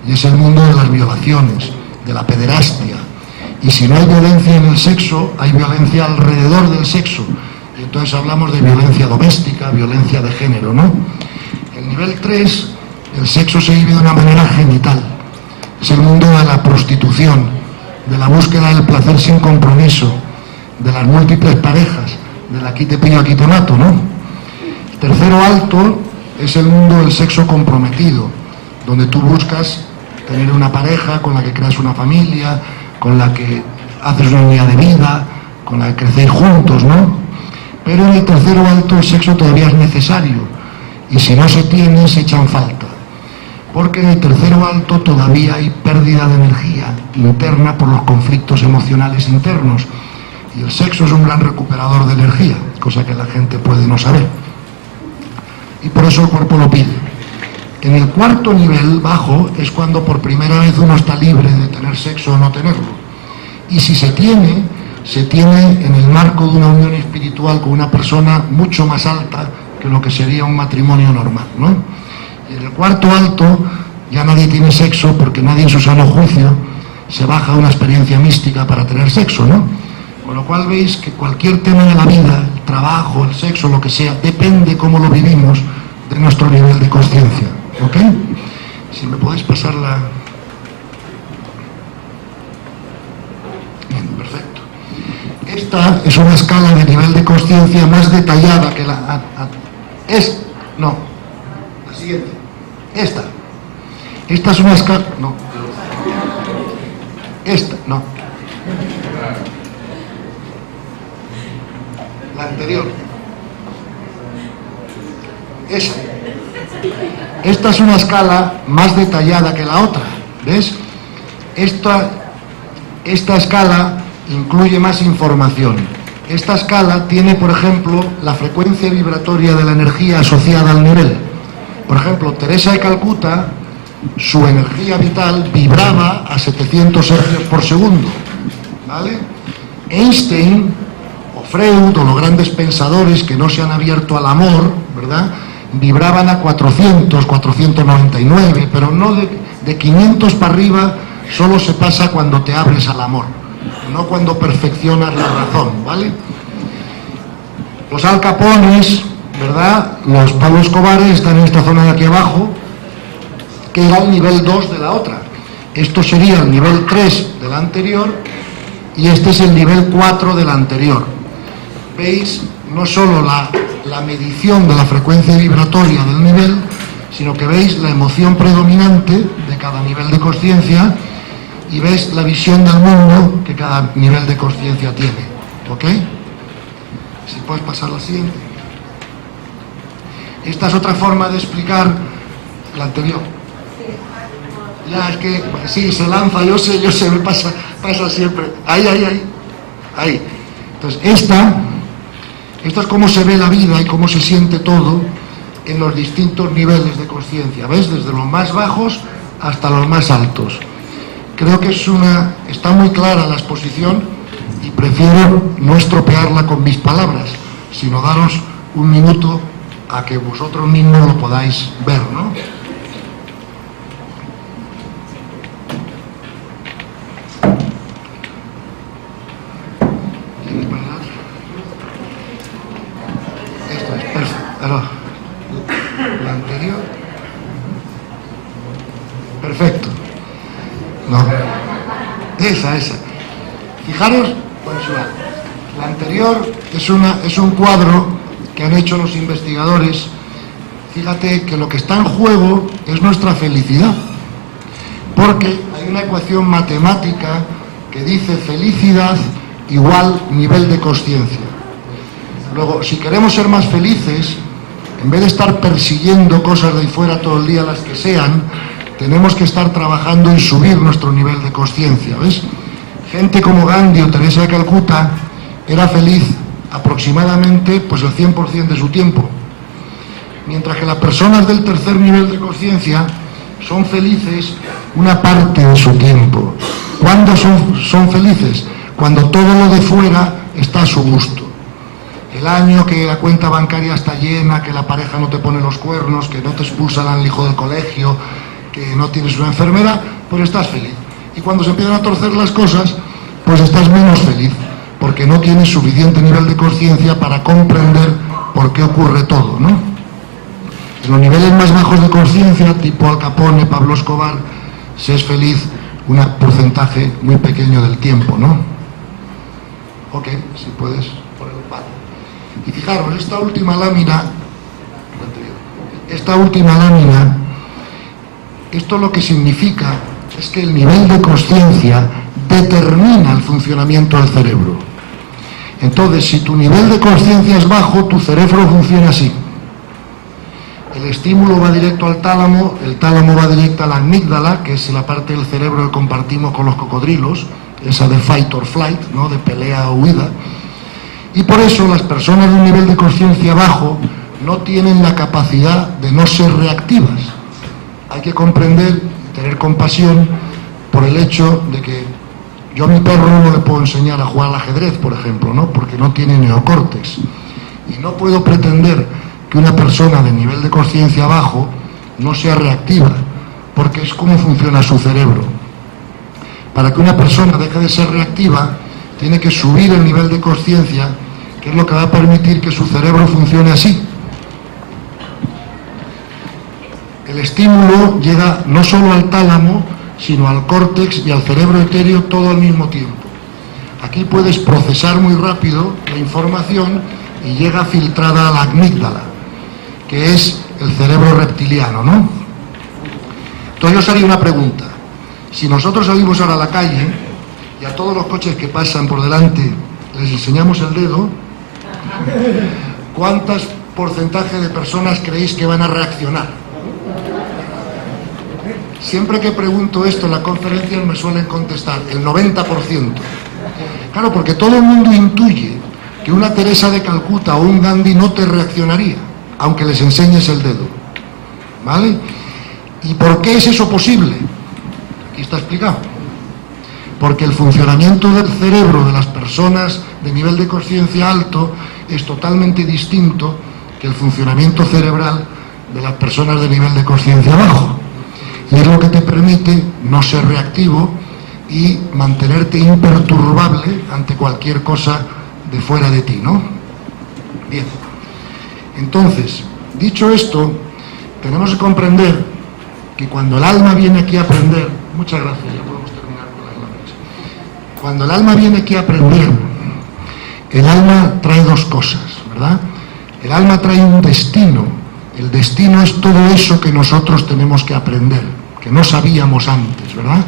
y es el mundo de las violaciones, de la pederastia. Y si no hay violencia en el sexo, hay violencia alrededor del sexo. Y entonces hablamos de violencia doméstica, violencia de género, ¿no? En nivel 3, el sexo se vive de una manera genital. Es el mundo de la prostitución, de la búsqueda del placer sin compromiso, de las múltiples parejas, del aquí te pillo, aquí te mato, ¿no? El tercero alto es el mundo del sexo comprometido, donde tú buscas tener una pareja con la que creas una familia, con la que haces una unidad de vida, con la que crecéis juntos, ¿no? Pero en el tercero alto el sexo todavía es necesario, y si no se tiene, se echan falta. Porque en el tercero alto todavía hay pérdida de energía interna por los conflictos emocionales internos, y el sexo es un gran recuperador de energía, cosa que la gente puede no saber. Y por eso el cuerpo lo pide. En el cuarto nivel, bajo, es cuando por primera vez uno está libre de tener sexo o no tenerlo. Y si se tiene en el marco de una unión espiritual con una persona mucho más alta que lo que sería un matrimonio normal, ¿no? Y en el cuarto alto ya nadie tiene sexo porque nadie en su sano juicio se baja a una experiencia mística para tener sexo, ¿no? Con lo cual veis que cualquier tema de la vida, el trabajo, el sexo, lo que sea, depende cómo lo vivimos de nuestro nivel de conciencia, ¿ok? Si me podéis pasar la... Bien, perfecto. Esta es una escala de nivel de conciencia más detallada que la... No, la siguiente. Esta es una escala... No. Esta, no. La anterior. Esta es una escala más detallada que la otra, ¿ves? Esta escala incluye más información. Esta escala tiene, por ejemplo, la frecuencia vibratoria de la energía asociada al nivel. Por ejemplo, Teresa de Calcuta, su energía vital vibraba a 700 hercios por segundo, ¿vale? Einstein o Freud o los grandes pensadores que no se han abierto al amor, ¿verdad?, vibraban a 400, 499, pero no de 500 para arriba. Solo se pasa cuando te abres al amor, no cuando perfeccionas la razón, ¿vale? Los Al Capones, ¿verdad?, los Pablo Escobares están en esta zona de aquí abajo, que era el nivel 2 de la otra. Esto sería el nivel 3 de la anterior y este es el nivel 4 de la anterior. ¿Veis? No solo la medición de la frecuencia vibratoria del nivel, sino que veis la emoción predominante de cada nivel de conciencia y veis la visión del mundo que cada nivel de conciencia tiene. ¿Ok? Si puedes pasar la siguiente. Esta es otra forma de explicar la anterior. Ya, es que sí, se lanza, yo sé, me pasa siempre. Ahí. Entonces, esto es cómo se ve la vida y cómo se siente todo en los distintos niveles de conciencia, ¿ves? Desde los más bajos hasta los más altos. Creo que está muy clara la exposición y prefiero no estropearla con mis palabras, sino daros un minuto a que vosotros mismos lo podáis ver, ¿no? La anterior. Perfecto. No. Esa. Fijaros, la anterior es un cuadro que han hecho los investigadores. Fíjate que lo que está en juego es nuestra felicidad. Porque hay una ecuación matemática que dice felicidad igual nivel de consciencia. Luego, si queremos ser más felices, en vez de estar persiguiendo cosas de ahí fuera todo el día, las que sean, tenemos que estar trabajando en subir nuestro nivel de consciencia, ¿ves? Gente como Gandhi o Teresa de Calcuta era feliz aproximadamente pues el 100% de su tiempo, mientras que las personas del tercer nivel de consciencia son felices una parte de su tiempo. ¿Cuándo son felices? Cuando todo lo de fuera está a su gusto. El año que la cuenta bancaria está llena, que la pareja no te pone los cuernos, que no te expulsan al hijo del colegio, que no tienes una enfermedad, pues estás feliz. Y cuando se empiezan a torcer las cosas, pues estás menos feliz, porque no tienes suficiente nivel de consciencia para comprender por qué ocurre todo, ¿no? En los niveles más bajos de consciencia, tipo Al Capone, Pablo Escobar, se es feliz un porcentaje muy pequeño del tiempo, ¿no? Ok, si puedes poner un par. Y fijaros, esta última lámina, esto lo que significa es que el nivel de consciencia determina el funcionamiento del cerebro. Entonces, si tu nivel de consciencia es bajo, tu cerebro funciona así. El estímulo va directo al tálamo, el tálamo va directo a la amígdala, que es la parte del cerebro que compartimos con los cocodrilos, esa de fight or flight, ¿no?, de pelea o huida. Y por eso las personas de un nivel de consciencia bajo no tienen la capacidad de no ser reactivas. Hay que comprender, tener compasión por el hecho de que yo a mi perro no le puedo enseñar a jugar al ajedrez, por ejemplo, ¿no?, porque no tiene neocórtex. Y no puedo pretender que una persona de nivel de consciencia bajo no sea reactiva, porque es como funciona su cerebro. Para que una persona deje de ser reactiva, tiene que subir el nivel de consciencia, que es lo que va a permitir que su cerebro funcione así. El estímulo llega no solo al tálamo, sino al córtex y al cerebro etéreo todo al mismo tiempo. Aquí puedes procesar muy rápido la información y llega filtrada a la amígdala, que es el cerebro reptiliano, ¿no? Entonces yo os haría una pregunta. Si nosotros salimos ahora a la calle y a todos los coches que pasan por delante les enseñamos el dedo, ¿cuántos porcentaje de personas creéis que van a reaccionar? Siempre que pregunto esto en las conferencias me suelen contestar el 90%. Claro, porque todo el mundo intuye que una Teresa de Calcuta o un Gandhi no te reaccionaría, aunque les enseñes el dedo, ¿vale? ¿Y por qué es eso posible? Aquí está explicado. Porque el funcionamiento del cerebro de las personas de nivel de consciencia alto es totalmente distinto que el funcionamiento cerebral de las personas de nivel de consciencia bajo. Y es lo que te permite no ser reactivo y mantenerte imperturbable ante cualquier cosa de fuera de ti, ¿no? Bien. Entonces, dicho esto, tenemos que comprender que cuando el alma viene aquí a aprender, muchas gracias, ya podemos terminar con las láminas. Cuando el alma viene aquí a aprender, el alma trae dos cosas, ¿verdad? El alma trae un destino. El destino es todo eso que nosotros tenemos que aprender, que no sabíamos antes, ¿verdad?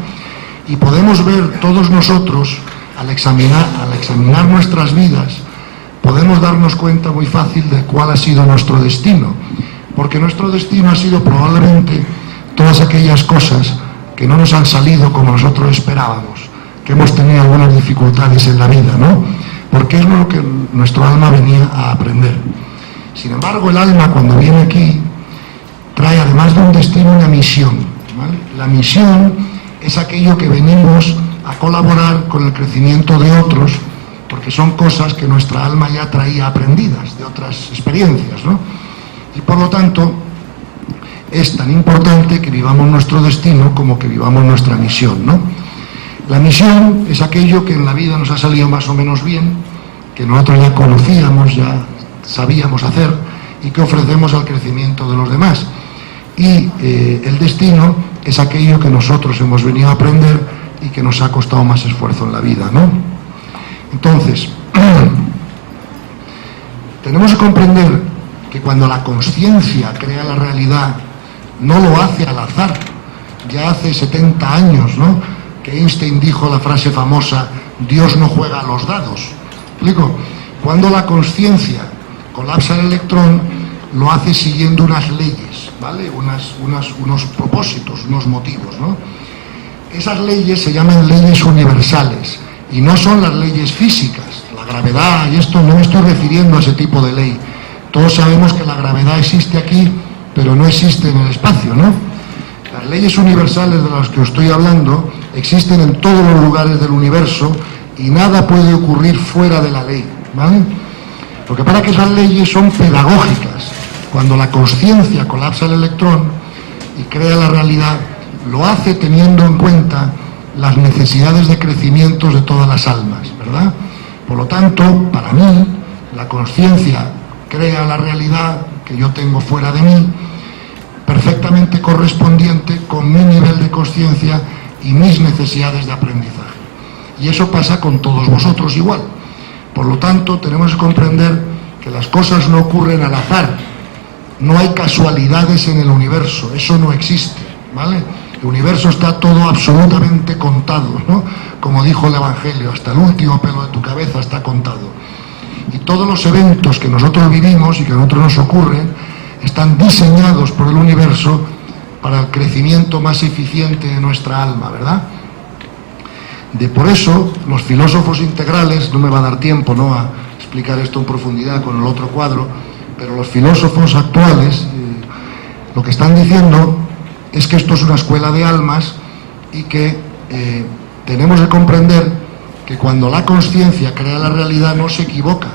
Y podemos ver todos nosotros, al examinar nuestras vidas, podemos darnos cuenta muy fácil de cuál ha sido nuestro destino, porque nuestro destino ha sido probablemente todas aquellas cosas que no nos han salido como nosotros esperábamos, que hemos tenido algunas dificultades en la vida, ¿no? Porque es lo que nuestro alma venía a aprender. Sin embargo, el alma, cuando viene aquí, trae además de un destino una misión, ¿vale? La misión es aquello que venimos a colaborar con el crecimiento de otros, porque son cosas que nuestra alma ya traía aprendidas de otras experiencias, ¿no? Y por lo tanto, es tan importante que vivamos nuestro destino como que vivamos nuestra misión, ¿no? La misión es aquello que en la vida nos ha salido más o menos bien, que nosotros ya conocíamos, ya sabíamos hacer y que ofrecemos al crecimiento de los demás. Y el destino es aquello que nosotros hemos venido a aprender y que nos ha costado más esfuerzo en la vida, ¿no? Entonces, tenemos que comprender que cuando la consciencia crea la realidad, no lo hace al azar. Ya hace 70 años, ¿no?, que que Einstein dijo la frase famosa, Dios no juega a los dados. ¿Explico? Cuando la consciencia colapsa el electrón, lo hace siguiendo unas leyes, ¿vale? Unos propósitos, unos motivos, ¿no? Esas leyes se llaman leyes universales y no son las leyes físicas, la gravedad y esto, no me estoy refiriendo a ese tipo de ley. Todos sabemos que la gravedad existe aquí, pero no existe en el espacio, ¿no? Las leyes universales de las que os estoy hablando existen en todos los lugares del universo y nada puede ocurrir fuera de la ley, ¿vale? Lo que pasa es que esas leyes son pedagógicas. Cuando la consciencia colapsa el electrón y crea la realidad, lo hace teniendo en cuenta las necesidades de crecimiento de todas las almas, ¿verdad? Por lo tanto, para mí, la consciencia crea la realidad que yo tengo fuera de mí, perfectamente correspondiente con mi nivel de consciencia y mis necesidades de aprendizaje. Y eso pasa con todos vosotros igual. Por lo tanto, tenemos que comprender que las cosas no ocurren al azar. No hay casualidades en el universo, eso no existe, ¿vale? El universo está todo absolutamente contado, ¿no? Como dijo el Evangelio, hasta el último pelo de tu cabeza está contado. Y todos los eventos que nosotros vivimos y que a nosotros nos ocurren están diseñados por el universo para el crecimiento más eficiente de nuestra alma, ¿verdad? Por eso, los filósofos integrales, no me va a dar tiempo, ¿no?, a explicar esto en profundidad con el otro cuadro, pero los filósofos actuales lo que están diciendo es que esto es una escuela de almas y que tenemos que comprender que cuando la consciencia crea la realidad no se equivoca.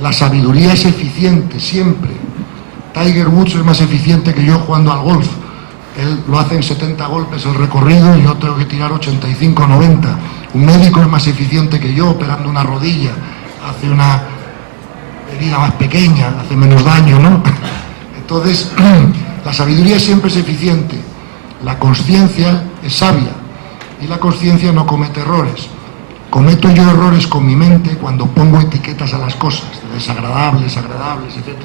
La sabiduría es eficiente, siempre. Tiger Woods es más eficiente que yo jugando al golf. Él lo hace en 70 golpes el recorrido y yo tengo que tirar 85 o 90. Un médico es más eficiente que yo operando una rodilla. Hace una herida más pequeña, hace menos daño, ¿no? Entonces, la sabiduría siempre es eficiente. La consciencia es sabia y la consciencia no comete errores. Cometo yo errores con mi mente cuando pongo etiquetas a las cosas, desagradables, agradables, etc.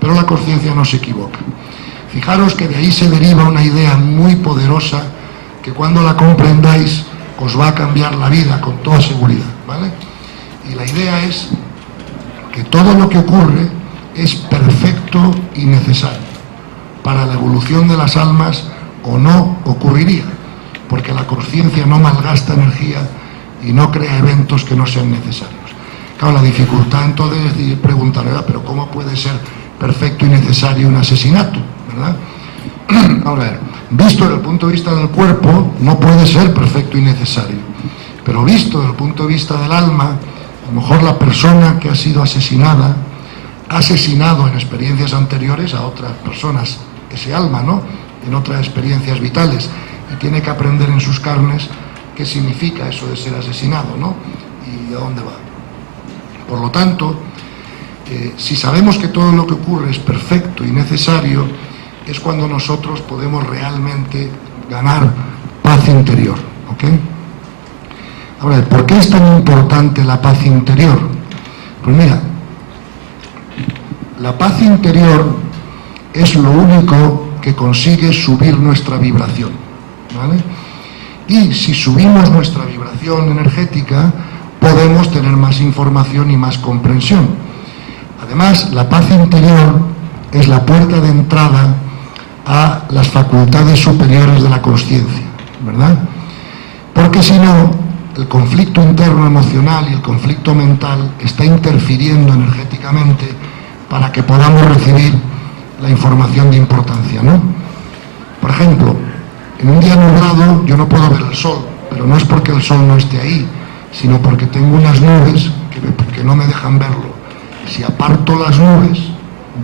Pero la consciencia no se equivoca. Fijaros que de ahí se deriva una idea muy poderosa que cuando la comprendáis os va a cambiar la vida con toda seguridad, ¿vale? Y la idea es que todo lo que ocurre es perfecto y necesario. Para la evolución de las almas o no ocurriría, porque la consciencia no malgasta energía y no crea eventos que no sean necesarios. Claro, la dificultad entonces es preguntar, ¿verdad? Pero ¿cómo puede ser perfecto y necesario un asesinato? ¿Verdad? Ahora, a ver, visto desde el punto de vista del cuerpo, no puede ser perfecto y necesario. Pero visto desde el punto de vista del alma, a lo mejor la persona que ha sido asesinada ha asesinado en experiencias anteriores a otras personas, ese alma, ¿no?, en otras experiencias vitales, y tiene que aprender en sus carnes qué significa eso de ser asesinado, ¿no?, y a dónde va. Por lo tanto, si sabemos que todo lo que ocurre es perfecto y necesario, es cuando nosotros podemos realmente ganar paz interior, ¿ok? Ahora, ¿por qué es tan importante la paz interior? Pues mira, la paz interior es lo único que consigue subir nuestra vibración, ¿vale? Y si subimos nuestra vibración energética, podemos tener más información y más comprensión. Además, la paz interior es la puerta de entrada a las facultades superiores de la consciencia, ¿verdad? Porque si no, el conflicto interno emocional y el conflicto mental está interfiriendo energéticamente para que podamos recibir la información de importancia, ¿no? Por ejemplo, en un día nublado yo no puedo ver el sol, pero no es porque el sol no esté ahí, sino porque tengo unas nubes que no me dejan verlo. Si aparto las nubes,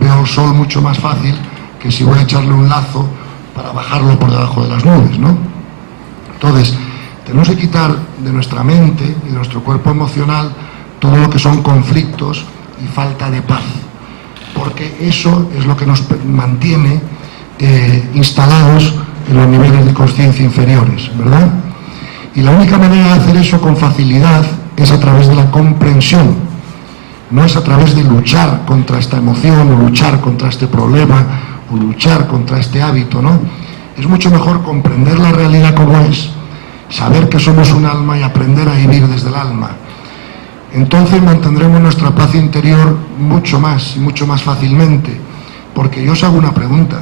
veo el sol mucho más fácil que si voy a echarle un lazo para bajarlo por debajo de las nubes, ¿no? Entonces, tenemos que quitar de nuestra mente y de nuestro cuerpo emocional todo lo que son conflictos y falta de paz, porque eso es lo que nos mantiene instalados en los niveles de conciencia inferiores, ¿verdad? Y la única manera de hacer eso con facilidad es a través de la comprensión, no es a través de luchar contra esta emoción o luchar contra este problema o luchar contra este hábito, ¿no? Es mucho mejor comprender la realidad como es, saber que somos un alma y aprender a vivir desde el alma. Entonces mantendremos nuestra paz interior mucho más y mucho más fácilmente, porque yo os hago una pregunta: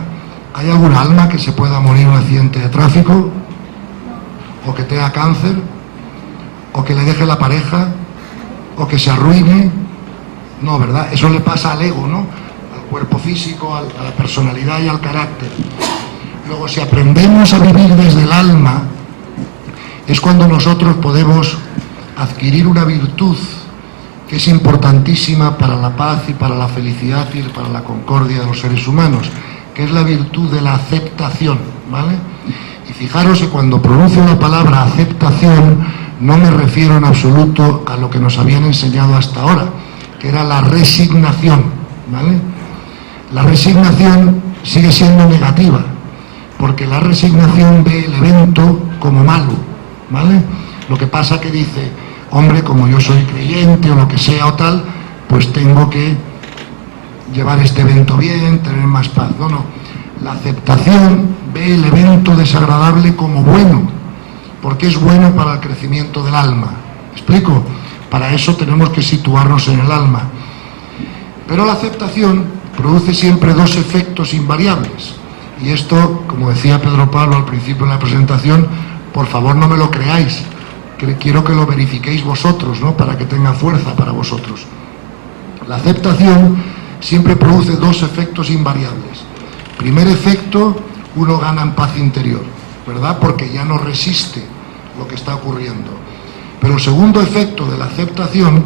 ¿hay alguna alma que se pueda morir en un accidente de tráfico? ¿O que tenga cáncer? ¿O que le deje la pareja? ¿O que se arruine? No, ¿verdad? Eso le pasa al ego, ¿no? Al cuerpo físico, a la personalidad y al carácter. Luego, si aprendemos a vivir desde el alma, es cuando nosotros podemos adquirir una virtud que es importantísima para la paz y para la felicidad y para la concordia de los seres humanos, que es la virtud de la aceptación, ¿vale? Y fijaros que cuando pronuncio la palabra aceptación no me refiero en absoluto a lo que nos habían enseñado hasta ahora, que era la resignación, ¿vale? La resignación sigue siendo negativa, porque la resignación ve el evento como malo, ¿vale? Lo que pasa que dice, hombre, como yo soy creyente o lo que sea o tal, pues tengo que llevar este evento bien, tener más paz. No, no. La aceptación ve el evento desagradable como bueno, porque es bueno para el crecimiento del alma. ¿Me explico? Para eso tenemos que situarnos en el alma. Pero la aceptación produce siempre dos efectos invariables. Y esto, como decía Pedro Pablo al principio de la presentación, por favor no me lo creáis, que quiero que lo verifiquéis vosotros, ¿no? Para que tenga fuerza para vosotros. La aceptación siempre produce dos efectos invariables. Primer efecto, uno gana en paz interior, ¿verdad? Porque ya no resiste lo que está ocurriendo. Pero el segundo efecto de la aceptación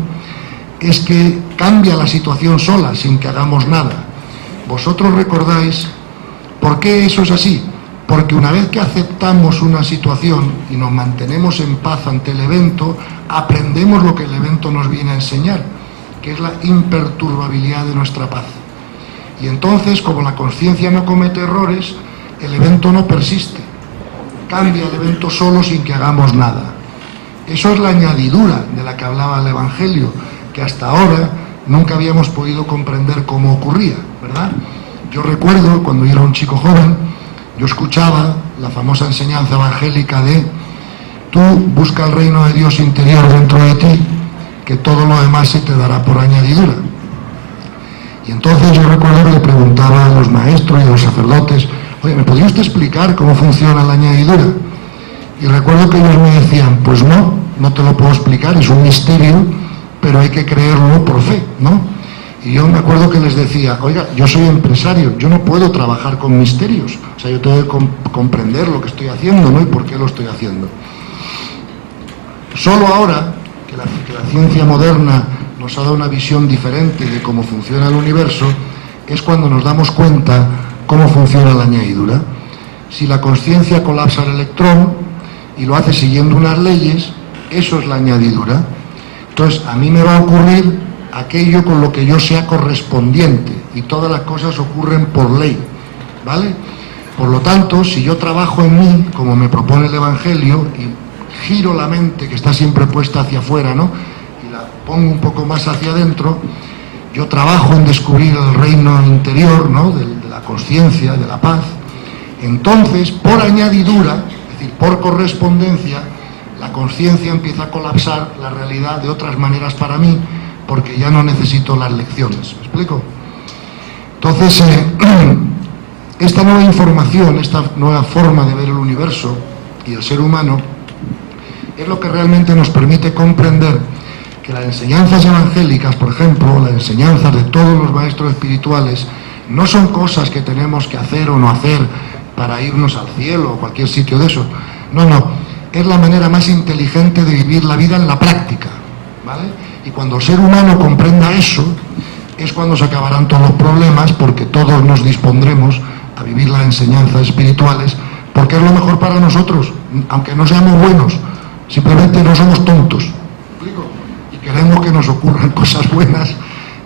es que cambia la situación sola, sin que hagamos nada. Vosotros recordáis por qué eso es así. Porque una vez que aceptamos una situación y nos mantenemos en paz ante el evento, aprendemos lo que el evento nos viene a enseñar, que es la imperturbabilidad de nuestra paz. Y entonces, como la conciencia no comete errores, el evento no persiste. Cambia el evento solo sin que hagamos nada. Eso es la añadidura de la que hablaba el Evangelio, que hasta ahora nunca habíamos podido comprender cómo ocurría, ¿verdad? Yo recuerdo, cuando yo era un chico joven, yo escuchaba la famosa enseñanza evangélica de tú busca el reino de Dios interior dentro de ti, que todo lo demás se te dará por añadidura. Y entonces yo recuerdo que le preguntaba a los maestros y a los sacerdotes, oye, ¿me podría usted explicar cómo funciona la añadidura? Y recuerdo que ellos me decían, pues no te lo puedo explicar, es un misterio, pero hay que creerlo por fe, ¿no? Y yo me acuerdo que les decía, oiga, yo soy empresario, yo no puedo trabajar con misterios, o sea, yo tengo que comprender lo que estoy haciendo, ¿no? Y por qué lo estoy haciendo. Solo ahora que la ciencia moderna nos ha dado una visión diferente de cómo funciona el universo, es cuando nos damos cuenta cómo funciona la añadidura. Si la conciencia colapsa el electrón y lo hace siguiendo unas leyes, eso es la añadidura. Entonces, a mí me va a ocurrir aquello con lo que yo sea correspondiente, y todas las cosas ocurren por ley, ¿vale? Por lo tanto, si yo trabajo en mí, como me propone el Evangelio, y giro la mente que está siempre puesta hacia afuera, ¿no? Y la pongo un poco más hacia adentro, yo trabajo en descubrir el reino interior, ¿no? De la conciencia, de la paz. Entonces, por añadidura, es decir, por correspondencia, la conciencia empieza a colapsar la realidad de otras maneras para mí, porque ya no necesito las lecciones. ¿Me explico? Entonces, esta nueva información, esta nueva forma de ver el universo y el ser humano, es lo que realmente nos permite comprender que las enseñanzas evangélicas, por ejemplo, las enseñanzas de todos los maestros espirituales, no son cosas que tenemos que hacer o no hacer para irnos al cielo o cualquier sitio de eso. No, es la manera más inteligente de vivir la vida en la práctica, ¿vale? Y cuando el ser humano comprenda eso, es cuando se acabarán todos los problemas, porque todos nos dispondremos a vivir las enseñanzas espirituales, porque es lo mejor para nosotros, aunque no seamos buenos, simplemente no somos tontos, ¿explico? Y queremos que nos ocurran cosas buenas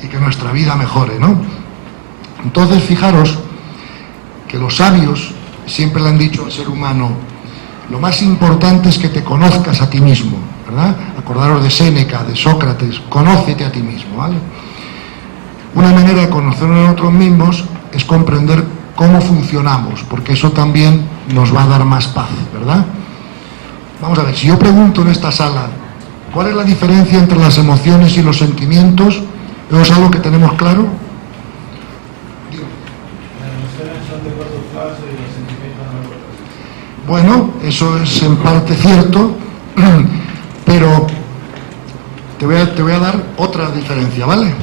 y que nuestra vida mejore, ¿no? Entonces, fijaros que los sabios siempre le han dicho al ser humano, lo más importante es que te conozcas a ti mismo, ¿verdad? Acordaros de Séneca, de Sócrates, conócete a ti mismo, ¿vale? Una manera de conocernos a nosotros mismos es comprender cómo funcionamos, porque eso también nos va a dar más paz, ¿verdad? Vamos a ver, si yo pregunto en esta sala, ¿cuál es la diferencia entre las emociones y los sentimientos? ¿Es algo que tenemos claro? Las emociones son de corto plazo y los sentimientos no de corto plazo. Bueno, eso es en parte cierto, pero te voy a dar otra diferencia, ¿vale?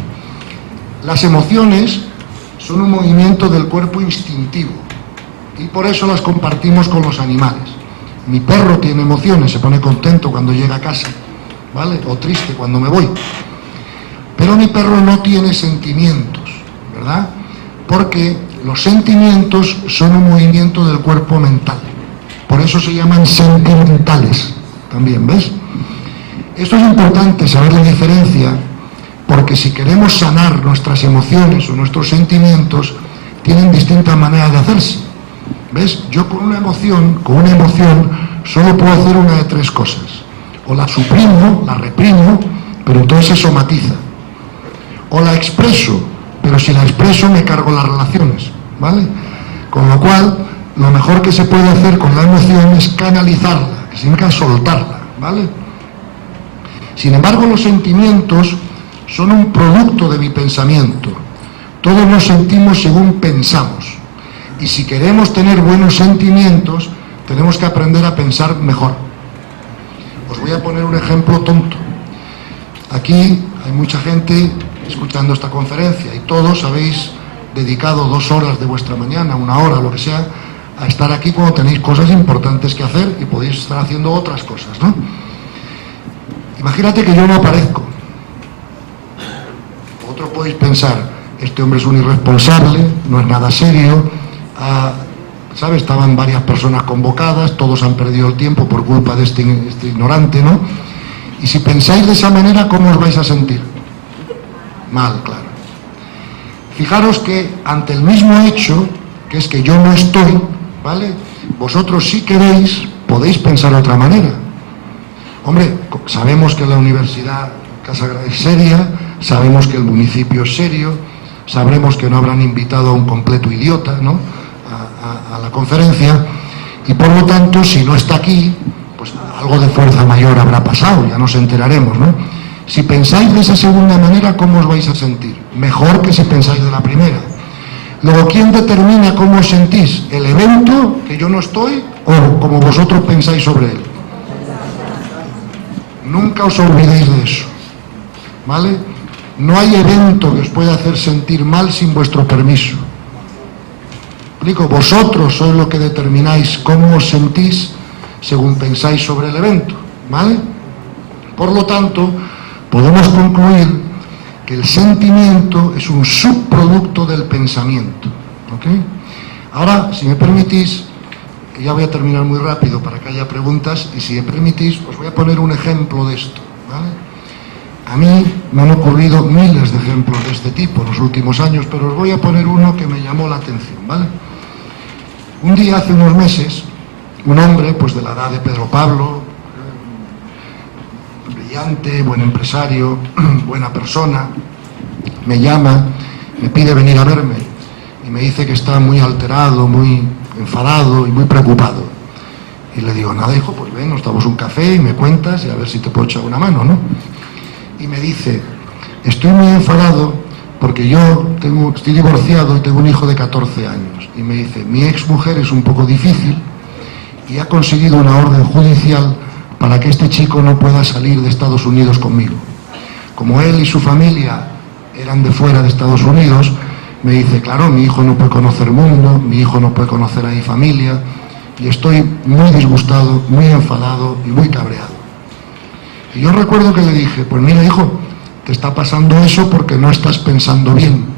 Las emociones son un movimiento del cuerpo instintivo y por eso las compartimos con los animales. Mi perro tiene emociones, se pone contento cuando llega a casa, ¿vale? O triste cuando me voy. Pero mi perro no tiene sentimientos, ¿verdad? Porque los sentimientos son un movimiento del cuerpo mental. Por eso se llaman sentimentales, también, ¿ves? Esto es importante, saber la diferencia, porque si queremos sanar nuestras emociones o nuestros sentimientos, tienen distintas maneras de hacerse. ¿Ves? Yo con una emoción, solo puedo hacer una de tres cosas. O la suprimo, la reprimo, pero entonces se somatiza. O la expreso, pero si la expreso me cargo las relaciones, ¿vale? Con lo cual, lo mejor que se puede hacer con la emoción es canalizarla, que significa soltarla, ¿vale? Sin embargo, los sentimientos son un producto de mi pensamiento. Todos nos sentimos según pensamos. Y si queremos tener buenos sentimientos, tenemos que aprender a pensar mejor. Os voy a poner un ejemplo tonto. Aquí hay mucha gente escuchando esta conferencia y todos habéis dedicado 2 horas de vuestra mañana, 1 hora, lo que sea, a estar aquí cuando tenéis cosas importantes que hacer y podéis estar haciendo otras cosas, ¿no? Imagínate que yo no aparezco. Vosotros podéis pensar, este hombre es un irresponsable, no es nada serio, ¿sabes? Estaban varias personas convocadas, todos han perdido el tiempo por culpa de este ignorante, ¿no? Y si pensáis de esa manera, ¿cómo os vais a sentir? Mal, claro. Fijaros que ante el mismo hecho, que es que yo no estoy, ¿vale? Vosotros si queréis, podéis pensar de otra manera. Hombre, sabemos que la Universidad Casagrande es seria, sabemos que el municipio es serio, sabremos que no habrán invitado a un completo idiota, ¿no?, a la conferencia, y por lo tanto, si no está aquí, pues algo de fuerza mayor habrá pasado, ya nos enteraremos, ¿no? Si pensáis de esa segunda manera, ¿cómo os vais a sentir? Mejor que si pensáis de la primera. Luego, ¿quién determina cómo os sentís? ¿El evento, que yo no estoy, o como vosotros pensáis sobre él? Nunca os olvidéis de eso, ¿vale? No hay evento que os pueda hacer sentir mal sin vuestro permiso. Explico, vosotros sois lo que determináis cómo os sentís según pensáis sobre el evento, ¿vale? Por lo tanto, podemos concluir que el sentimiento es un subproducto del pensamiento, ¿ok? Ahora, si me permitís, ya voy a terminar muy rápido para que haya preguntas, y si me permitís, os voy a poner un ejemplo de esto, ¿vale? A mí me han ocurrido miles de ejemplos de este tipo en los últimos años, pero os voy a poner uno que me llamó la atención, ¿vale? Un día, hace unos meses, un hombre, pues de la edad de Pedro Pablo, brillante, buen empresario, buena persona, me llama, me pide venir a verme y me dice que está muy alterado, muy enfadado y muy preocupado. Y le digo, nada, hijo, pues ven, nos damos un café y me cuentas y a ver si te puedo echar una mano, ¿no? Y me dice, estoy muy enfadado porque yo estoy divorciado y tengo un hijo de 14 años. Y me dice, mi exmujer es un poco difícil y ha conseguido una orden judicial para que este chico no pueda salir de Estados Unidos conmigo. Como él y su familia eran de fuera de Estados Unidos, me dice, claro, mi hijo no puede conocer el mundo, mi hijo no puede conocer a mi familia, y estoy muy disgustado, muy enfadado y muy cabreado. Y yo recuerdo que le dije, pues mira, hijo, te está pasando eso porque no estás pensando bien.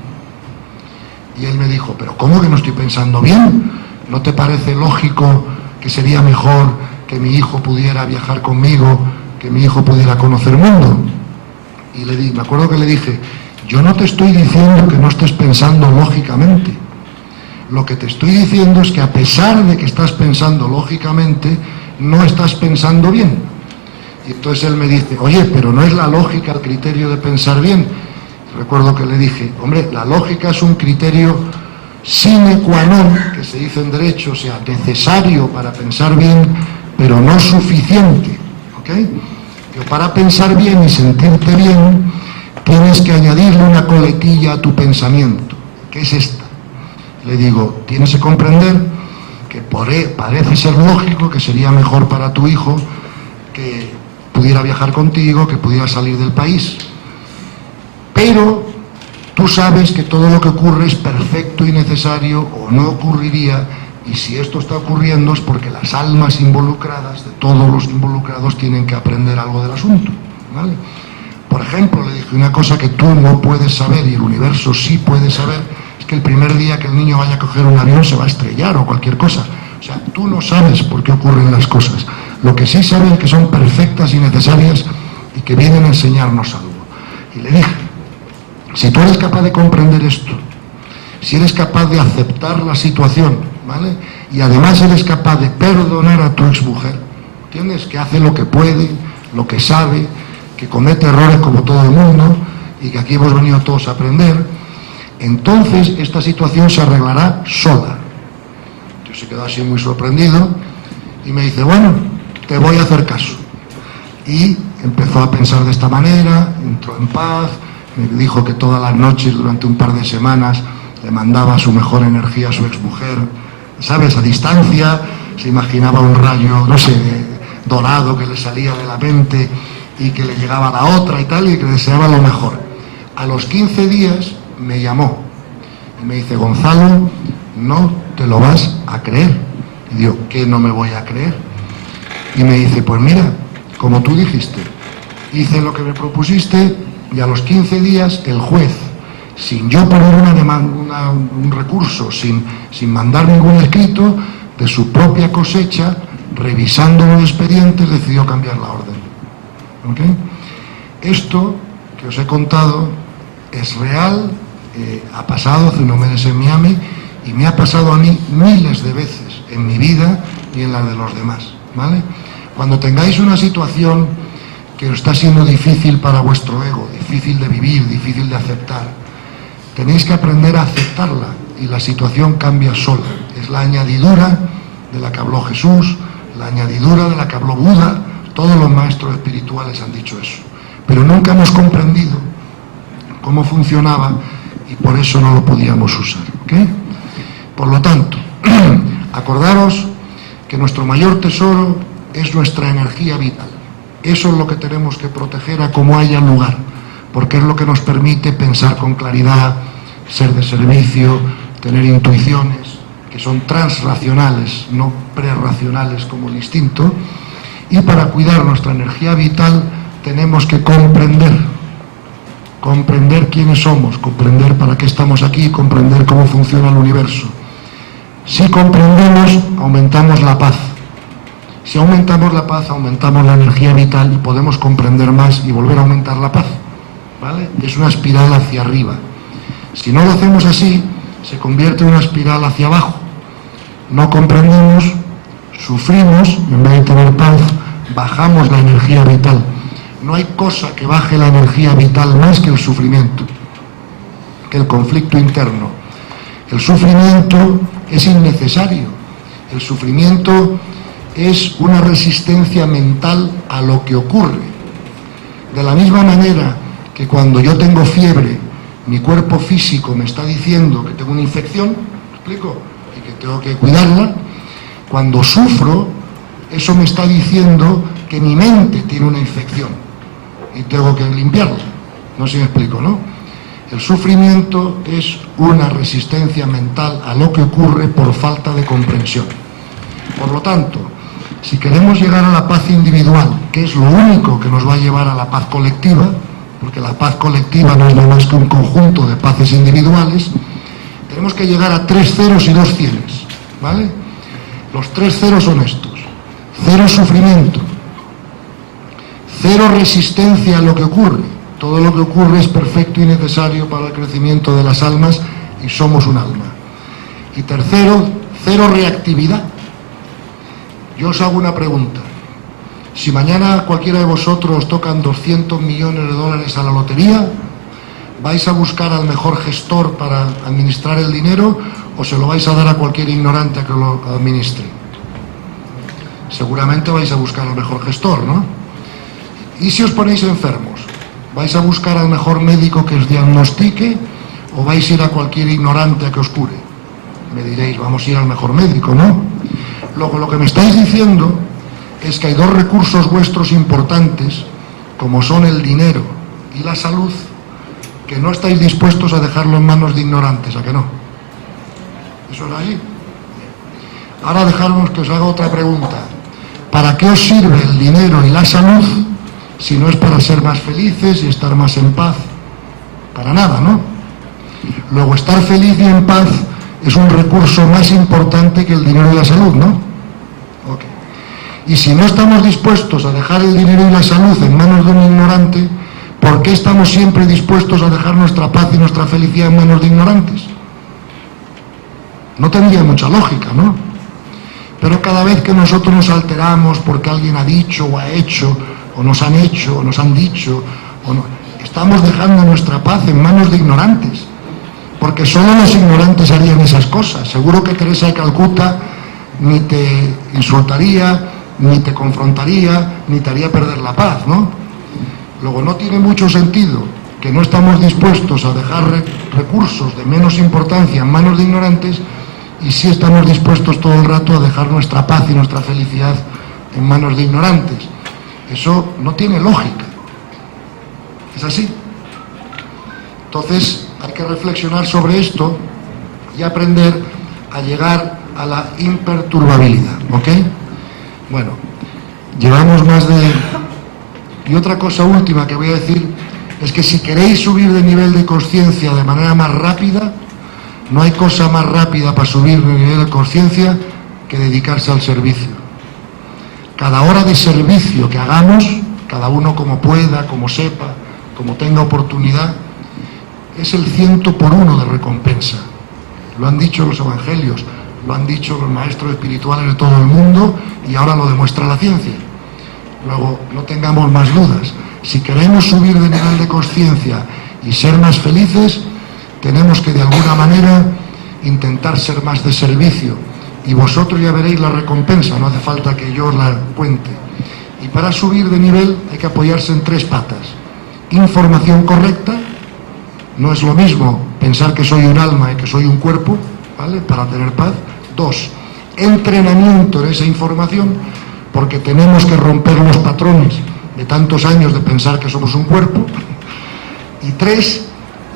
Y él me dijo, pero ¿cómo que no estoy pensando bien? ¿No te parece lógico que sería mejor que mi hijo pudiera viajar conmigo, que mi hijo pudiera conocer el mundo? Y me acuerdo que le dije, yo no te estoy diciendo que no estés pensando lógicamente. Lo que te estoy diciendo es que a pesar de que estás pensando lógicamente, no estás pensando bien. Y entonces él me dice, oye, pero ¿no es la lógica el criterio de pensar bien? Recuerdo que le dije, hombre, la lógica es un criterio sine qua non, que se dice en derecho, o sea, necesario para pensar bien, pero no suficiente, ¿ok? Que para pensar bien y sentirte bien, tienes que añadirle una coletilla a tu pensamiento, que es esta. Le digo, tienes que comprender que parece ser lógico que sería mejor para tu hijo que pudiera viajar contigo, que pudiera salir del país, pero tú sabes que todo lo que ocurre es perfecto y necesario o no ocurriría, y si esto está ocurriendo es porque las almas involucradas, de todos los involucrados, tienen que aprender algo del asunto, ¿vale? Por ejemplo, le dije una cosa que tú no puedes saber y el universo sí puede saber, es que el primer día que el niño vaya a coger un avión se va a estrellar o cualquier cosa. O sea, tú no sabes por qué ocurren las cosas. Lo que sí sabes es que son perfectas y necesarias y que vienen a enseñarnos algo. Y le dije, si tú eres capaz de comprender esto, si eres capaz de aceptar la situación, ¿vale? Y además eres capaz de perdonar a tu exmujer, ¿entiendes? Que hace lo que puede, lo que sabe, que comete errores como todo el mundo y que aquí hemos venido todos a aprender, entonces esta situación se arreglará sola. Yo se quedó así muy sorprendido y me dice, bueno, te voy a hacer caso. Y empezó a pensar de esta manera, entró en paz, me dijo que todas las noches durante un par de semanas le mandaba su mejor energía a su exmujer, ¿sabes? A distancia, se imaginaba un rayo, no sé, dorado que le salía de la mente y que le llegaba a la otra y tal, y que le deseaba lo mejor. A los 15 días me llamó y me dice, Gonzalo, no te lo vas a creer. Y digo, ¿qué no me voy a creer? Y me dice, pues mira, como tú dijiste, hice lo que me propusiste y a los 15 días el juez, sin yo poner una demanda, un recurso, sin mandar ningún escrito, de su propia cosecha, revisando los expedientes, decidió cambiar la orden. ¿Okay? Esto que os he contado es real, ha pasado hace unos meses en Miami y me ha pasado a mí miles de veces en mi vida y en la de los demás, ¿vale? Cuando tengáis una situación que está siendo difícil para vuestro ego, difícil de vivir, difícil de aceptar, tenéis que aprender a aceptarla y la situación cambia sola. Es la añadidura de la que habló Jesús, la añadidura de la que habló Buda. Todos los maestros espirituales han dicho eso, pero nunca hemos comprendido cómo funcionaba y por eso no lo podíamos usar, ¿ok? Por lo tanto, acordaros que nuestro mayor tesoro es nuestra energía vital. Eso es lo que tenemos que proteger a como haya lugar, porque es lo que nos permite pensar con claridad, ser de servicio, tener intuiciones que son transracionales, no prerracionales como el instinto. Y para cuidar nuestra energía vital tenemos que comprender quiénes somos, comprender para qué estamos aquí, comprender cómo funciona el universo. Si comprendemos, aumentamos la paz. Si aumentamos la paz, aumentamos la energía vital y podemos comprender más y volver a aumentar la paz, ¿vale? Es una espiral hacia arriba. Si no lo hacemos así, se convierte en una espiral hacia abajo. No comprendemos, sufrimos, y en vez de tener paz, bajamos la energía vital. No hay cosa que baje la energía vital más que el sufrimiento, que el conflicto interno. El sufrimiento es innecesario. El sufrimiento es una resistencia mental a lo que ocurre. De la misma manera que cuando yo tengo fiebre, mi cuerpo físico me está diciendo que tengo una infección, ¿me explico? Y que tengo que cuidarla. Cuando sufro, eso me está diciendo que mi mente tiene una infección y tengo que limpiarla. No sé si me explico, ¿no? El sufrimiento es una resistencia mental a lo que ocurre por falta de comprensión. Por lo tanto, si queremos llegar a la paz individual, que es lo único que nos va a llevar a la paz colectiva, porque la paz colectiva no es nada más que un conjunto de paces individuales, tenemos que llegar a 3 ceros y 2 cienes, ¿vale? Los 3 ceros son estos: 0 sufrimiento, 0 resistencia a lo que ocurre. Todo lo que ocurre es perfecto y necesario para el crecimiento de las almas y somos un alma. Y tercero, 0 reactividad. Yo os hago una pregunta. Si mañana cualquiera de vosotros os tocan 200 millones de dólares a la lotería, ¿vais a buscar al mejor gestor para administrar el dinero o se lo vais a dar a cualquier ignorante a que lo administre? seguramente vais a buscar al mejor gestor, ¿no? Y si os ponéis enfermos, ¿vais a buscar al mejor médico que os diagnostique o vais a ir a cualquier ignorante a que os cure? Me diréis, vamos a ir al mejor médico, ¿no? Luego, lo que me estáis diciendo es que hay dos recursos vuestros importantes, como son el dinero y la salud, que no estáis dispuestos a dejarlo en manos de ignorantes, ¿a que no? ¿Eso es así? Ahora dejadnos que os haga otra pregunta. ¿Para qué os sirve el dinero y la salud si no es para ser más felices y estar más en paz? Para nada, ¿no? Luego, estar feliz y en paz es un recurso más importante que el dinero y la salud, ¿no? Ok. Y si no estamos dispuestos a dejar el dinero y la salud en manos de un ignorante, ¿por qué estamos siempre dispuestos a dejar nuestra paz y nuestra felicidad en manos de ignorantes? No tendría mucha lógica, ¿no? Pero cada vez que nosotros nos alteramos porque alguien ha dicho o ha hecho, o nos han hecho, o nos han dicho, o no, estamos dejando nuestra paz en manos de ignorantes. Porque solo los ignorantes harían esas cosas. Seguro que Teresa de Calcuta ni te insultaría, ni te confrontaría, ni te haría perder la paz, ¿no? Luego, no tiene mucho sentido que no estamos dispuestos a dejar recursos de menos importancia en manos de ignorantes y sí estamos dispuestos todo el rato a dejar nuestra paz y nuestra felicidad en manos de ignorantes. Eso no tiene lógica. ¿Es así? Entonces, hay que reflexionar sobre esto y aprender a llegar a la imperturbabilidad, ¿ok? Bueno, llevamos más de... Y otra cosa última que voy a decir es que si queréis subir de nivel de conciencia de manera más rápida, no hay cosa más rápida para subir de nivel de conciencia que dedicarse al servicio. Cada hora de servicio que hagamos, cada uno como pueda, como sepa, como tenga oportunidad, es el 100 por 1 de recompensa. Lo han dicho los evangelios, lo han dicho los maestros espirituales de todo el mundo y ahora lo demuestra la ciencia. Luego, no tengamos más dudas. Si queremos subir de nivel de conciencia y ser más felices, tenemos que de alguna manera intentar ser más de servicio. Y vosotros ya veréis la recompensa, no hace falta que yo os la cuente. Y para subir de nivel hay que apoyarse en 3 patas. Información correcta. No es lo mismo pensar que soy un alma y que soy un cuerpo, ¿vale?, para tener paz. 2, entrenamiento en esa información, porque tenemos que romper los patrones de tantos años de pensar que somos un cuerpo. Y 3,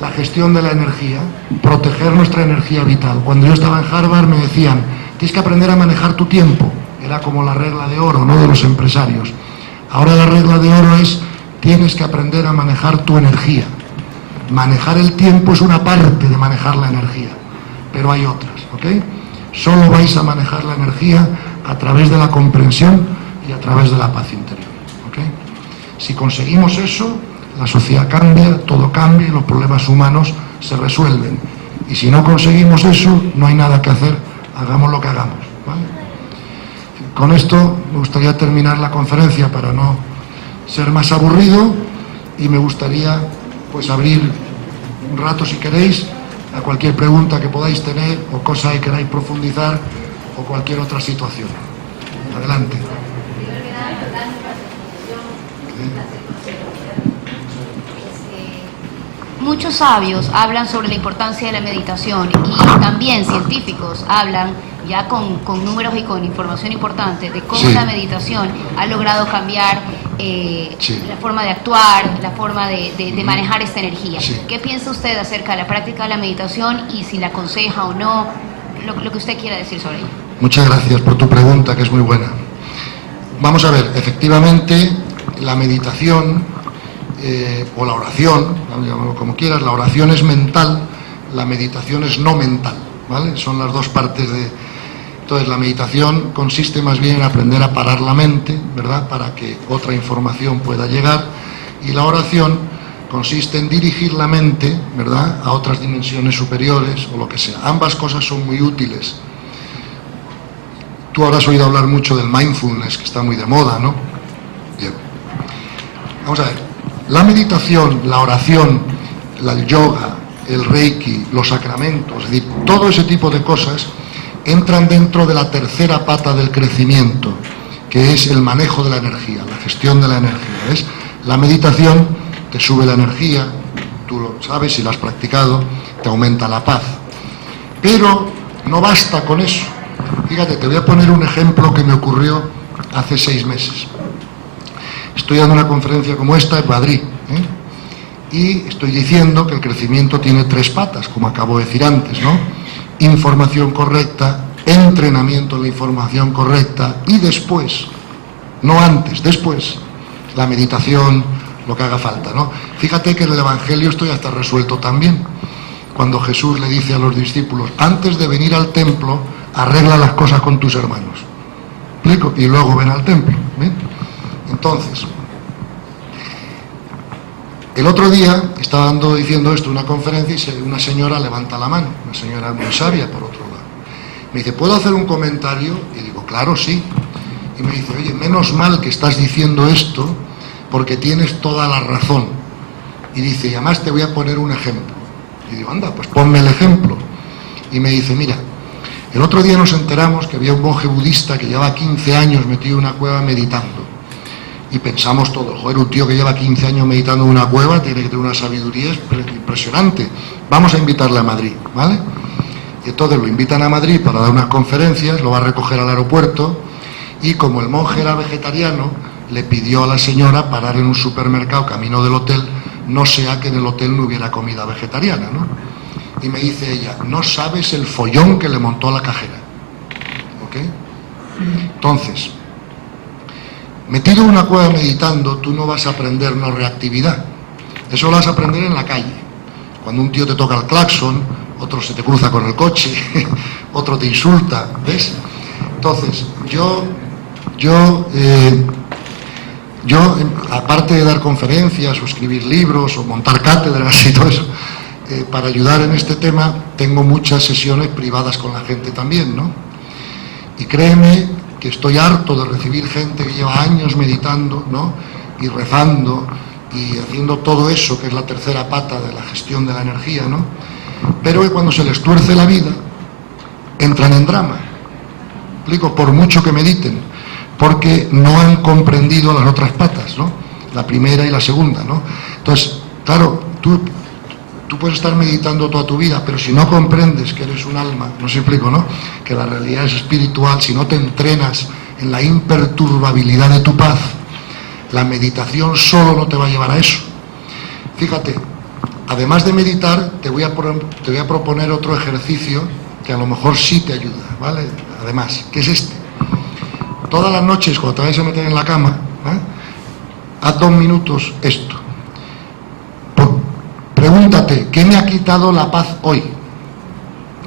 la gestión de la energía, proteger nuestra energía vital. Cuando yo estaba en Harvard me decían, tienes que aprender a manejar tu tiempo. Era como la regla de oro, ¿no?, de los empresarios. Ahora la regla de oro es, tienes que aprender a manejar tu energía. Manejar el tiempo es una parte de manejar la energía, pero hay otras, ¿ok? Solo vais a manejar la energía a través de la comprensión y a través de la paz interior, ¿ok? Si conseguimos eso, la sociedad cambia, todo cambia y los problemas humanos se resuelven. Y si no conseguimos eso, no hay nada que hacer, hagamos lo que hagamos, ¿vale? Con esto me gustaría terminar la conferencia para no ser más aburrido y me gustaría pues abrir un rato, si queréis, a cualquier pregunta que podáis tener o cosa que queráis profundizar o cualquier otra situación. Adelante. Muchos sabios hablan sobre la importancia de la meditación y también científicos hablan ya con números y con información importante de cómo la meditación ha logrado cambiar la forma de actuar, la forma de manejar esta energía. ¿Qué piensa usted acerca de la práctica de la meditación y si la aconseja o no? Lo que usted quiera decir sobre ello. Muchas gracias por tu pregunta, que es muy buena. Vamos a ver, efectivamente, la meditación o la oración, llámalo como quieras, la oración es mental, la meditación es no mental, ¿vale? Son las dos partes de... Entonces, la meditación consiste más bien en aprender a parar la mente, ¿verdad?, para que otra información pueda llegar, y la oración consiste en dirigir la mente, ¿verdad?, a otras dimensiones superiores o lo que sea. Ambas cosas son muy útiles. Tú habrás oído hablar mucho del mindfulness, que está muy de moda, ¿no? Bien. Vamos a ver. La meditación, la oración, el yoga, el reiki, los sacramentos, es decir, todo ese tipo de cosas entran dentro de la tercera pata del crecimiento, que es el manejo de la energía, la gestión de la energía. ¿Ves? La meditación te sube la energía, tú lo sabes, si lo has practicado, te aumenta la paz. Pero no basta con eso. Fíjate, te voy a poner un ejemplo que me ocurrió hace 6 meses. Estoy dando una conferencia como esta en Madrid, y estoy diciendo que el crecimiento tiene 3 patas, como acabo de decir antes, ¿no? Información correcta, entrenamiento de la información correcta y después, no antes, después, la meditación, lo que haga falta, ¿no? Fíjate que en el Evangelio esto ya está resuelto también. Cuando Jesús le dice a los discípulos, antes de venir al templo, arregla las cosas con tus hermanos. ¿Explico? Y luego ven al templo. ¿Ven? Entonces, el otro día estaba diciendo esto en una conferencia y una señora levanta la mano, una señora muy sabia por otro lado. Me dice, ¿puedo hacer un comentario? Y digo, claro, sí. Y me dice, oye, menos mal que estás diciendo esto porque tienes toda la razón. Y dice, y además te voy a poner un ejemplo. Y digo, anda, pues ponme el ejemplo. Y me dice, mira, el otro día nos enteramos que había un monje budista que lleva 15 años metido en una cueva meditando. Y pensamos todos, joder, un tío que lleva 15 años meditando en una cueva tiene que tener una sabiduría impresionante. Vamos a invitarle a Madrid, ¿vale? Y entonces lo invitan a Madrid para dar unas conferencias, lo va a recoger al aeropuerto, y como el monje era vegetariano, le pidió a la señora parar en un supermercado camino del hotel, no sea que en el hotel no hubiera comida vegetariana, ¿no? Y me dice ella, no sabes el follón que le montó a la cajera. ¿Ok? Entonces, metido en una cueva meditando, tú no vas a aprender no reactividad. Eso lo vas a aprender en la calle. Cuando un tío te toca el claxon, otro se te cruza con el coche, otro te insulta, ¿ves? Entonces, yo, aparte de dar conferencias o escribir libros o montar cátedras y todo eso, para ayudar en este tema, tengo muchas sesiones privadas con la gente también, ¿no? Y créeme que estoy harto de recibir gente que lleva años meditando, ¿no? Y rezando y haciendo todo eso, que es la tercera pata de la gestión de la energía, ¿no? Pero que cuando se les tuerce la vida, entran en drama. Explico, por mucho que mediten, porque no han comprendido las otras patas, ¿no? La primera y la segunda, ¿no? Entonces, claro, tú puedes estar meditando toda tu vida, pero si no comprendes que eres un alma, no se explico, ¿no? Que la realidad es espiritual, si no te entrenas en la imperturbabilidad de tu paz, la meditación solo no te va a llevar a eso. Fíjate, además de meditar, te voy a proponer otro ejercicio que a lo mejor sí te ayuda, ¿vale? Además, que es este. Todas las noches, cuando te vayas a meter en la cama, haz 2 minutos esto. Pregúntate, ¿qué me ha quitado la paz hoy?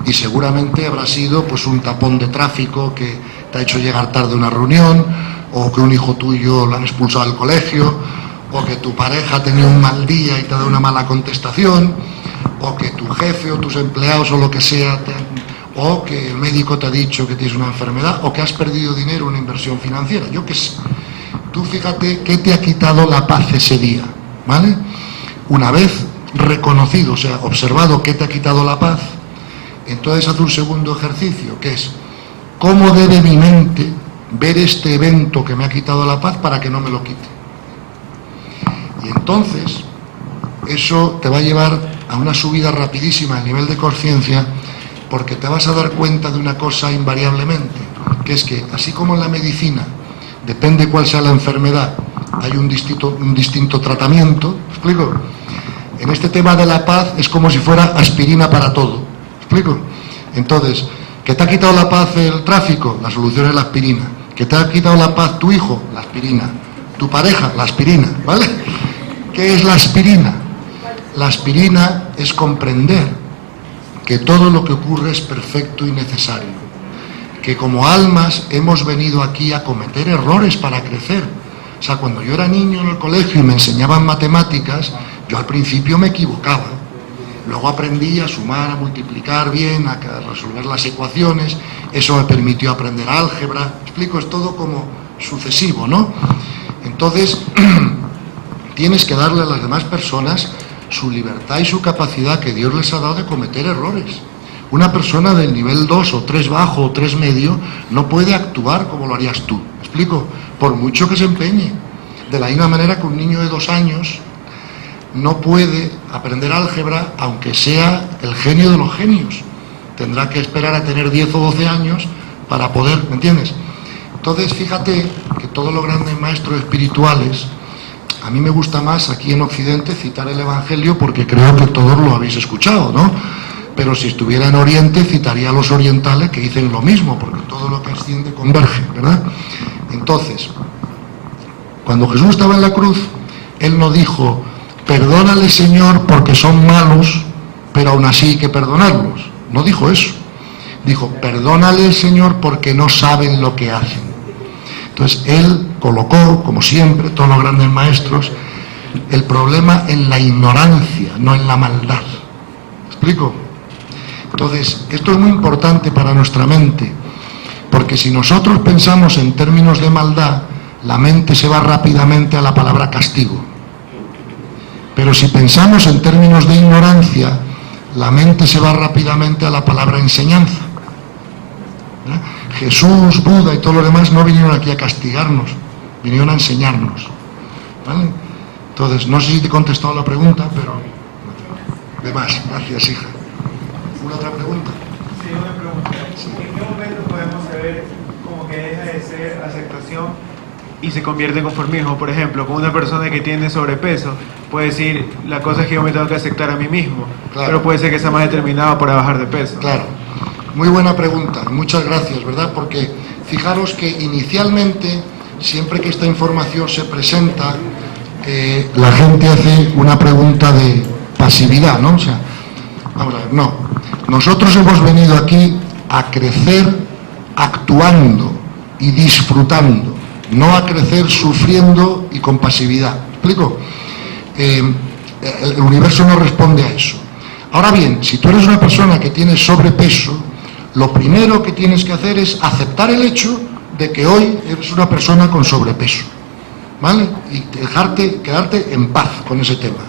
Y seguramente habrá sido pues un tapón de tráfico que te ha hecho llegar tarde a una reunión, o que un hijo tuyo lo han expulsado del colegio, o que tu pareja ha tenido un mal día y te ha dado una mala contestación, o que tu jefe o tus empleados o lo que sea, o que el médico te ha dicho que tienes una enfermedad, o que has perdido dinero en una inversión financiera, yo qué sé. Tú fíjate qué te ha quitado la paz ese día, ¿vale? Una vez reconocido, o sea, observado qué te ha quitado la paz, entonces haz un segundo ejercicio, que es, ¿cómo debe mi mente ver este evento que me ha quitado la paz para que no me lo quite? Y entonces, eso te va a llevar a una subida rapidísima del nivel de conciencia, porque te vas a dar cuenta de una cosa invariablemente, que es que, así como en la medicina, depende cuál sea la enfermedad, hay un distinto tratamiento, ¿me explico? En este tema de la paz es como si fuera aspirina para todo, ¿me explico? Entonces, ¿que te ha quitado la paz el tráfico? La solución es la aspirina. ¿Que te ha quitado la paz tu hijo? La aspirina. ¿Tu pareja? La aspirina, ¿vale? ¿Qué es la aspirina? La aspirina es comprender que todo lo que ocurre es perfecto y necesario, que como almas hemos venido aquí a cometer errores para crecer. O sea, cuando yo era niño en el colegio y me enseñaban matemáticas, yo al principio me equivocaba. Luego aprendí a sumar, a multiplicar bien, a resolver las ecuaciones. Eso me permitió aprender álgebra. Explico, es todo como sucesivo, ¿no? Entonces, tienes que darle a las demás personas su libertad y su capacidad que Dios les ha dado de cometer errores. Una persona del nivel 2 o 3 bajo o 3 medio no puede actuar como lo harías tú. explico? Por mucho que se empeñe. De la misma manera que un niño de 2 años no puede aprender álgebra aunque sea el genio de los genios. Tendrá que esperar a tener 10 o 12 años para poder, ¿me entiendes? Entonces, fíjate que todos los grandes maestros espirituales, a mí me gusta más aquí en Occidente citar el Evangelio porque creo que todos lo habéis escuchado, ¿no? Pero si estuviera en Oriente, citaría a los orientales que dicen lo mismo, porque todo lo que asciende converge, ¿verdad? Entonces, cuando Jesús estaba en la cruz, Él no dijo, perdónale, Señor, porque son malos, pero aún así hay que perdonarlos. No dijo eso. Dijo, perdónale, Señor, porque no saben lo que hacen. Entonces, Él colocó, como siempre, todos los grandes maestros, el problema en la ignorancia, no en la maldad. ¿Me explico? Entonces, esto es muy importante para nuestra mente, porque si nosotros pensamos en términos de maldad, la mente se va rápidamente a la palabra castigo. Pero si pensamos en términos de ignorancia, la mente se va rápidamente a la palabra enseñanza. Jesús, Buda y todos los demás no vinieron aquí a castigarnos, vinieron a enseñarnos. ¿Vale? Entonces, no sé si te he contestado la pregunta, pero... De más, gracias, hija. ¿Una otra pregunta? Sí, una pregunta. ¿En qué momento podemos saber como que deja de ser aceptación y se convierte en conformismo? Por ejemplo, con una persona que tiene sobrepeso, puede decir, la cosa es que yo me tengo que aceptar a mí mismo, claro, pero puede ser que sea más determinado para bajar de peso. Claro. Muy buena pregunta, muchas gracias, ¿verdad? Porque fijaros que inicialmente, siempre que esta información se presenta, la gente hace una pregunta de pasividad, ¿no? O sea, vamos a ver, no. Nosotros hemos venido aquí a crecer actuando y disfrutando, no a crecer sufriendo y con pasividad. ¿Me explico? El universo no responde a eso. Ahora bien, si tú eres una persona que tiene sobrepeso, lo primero que tienes que hacer es aceptar el hecho de que hoy eres una persona con sobrepeso, ¿vale? Y quedarte en paz con ese tema.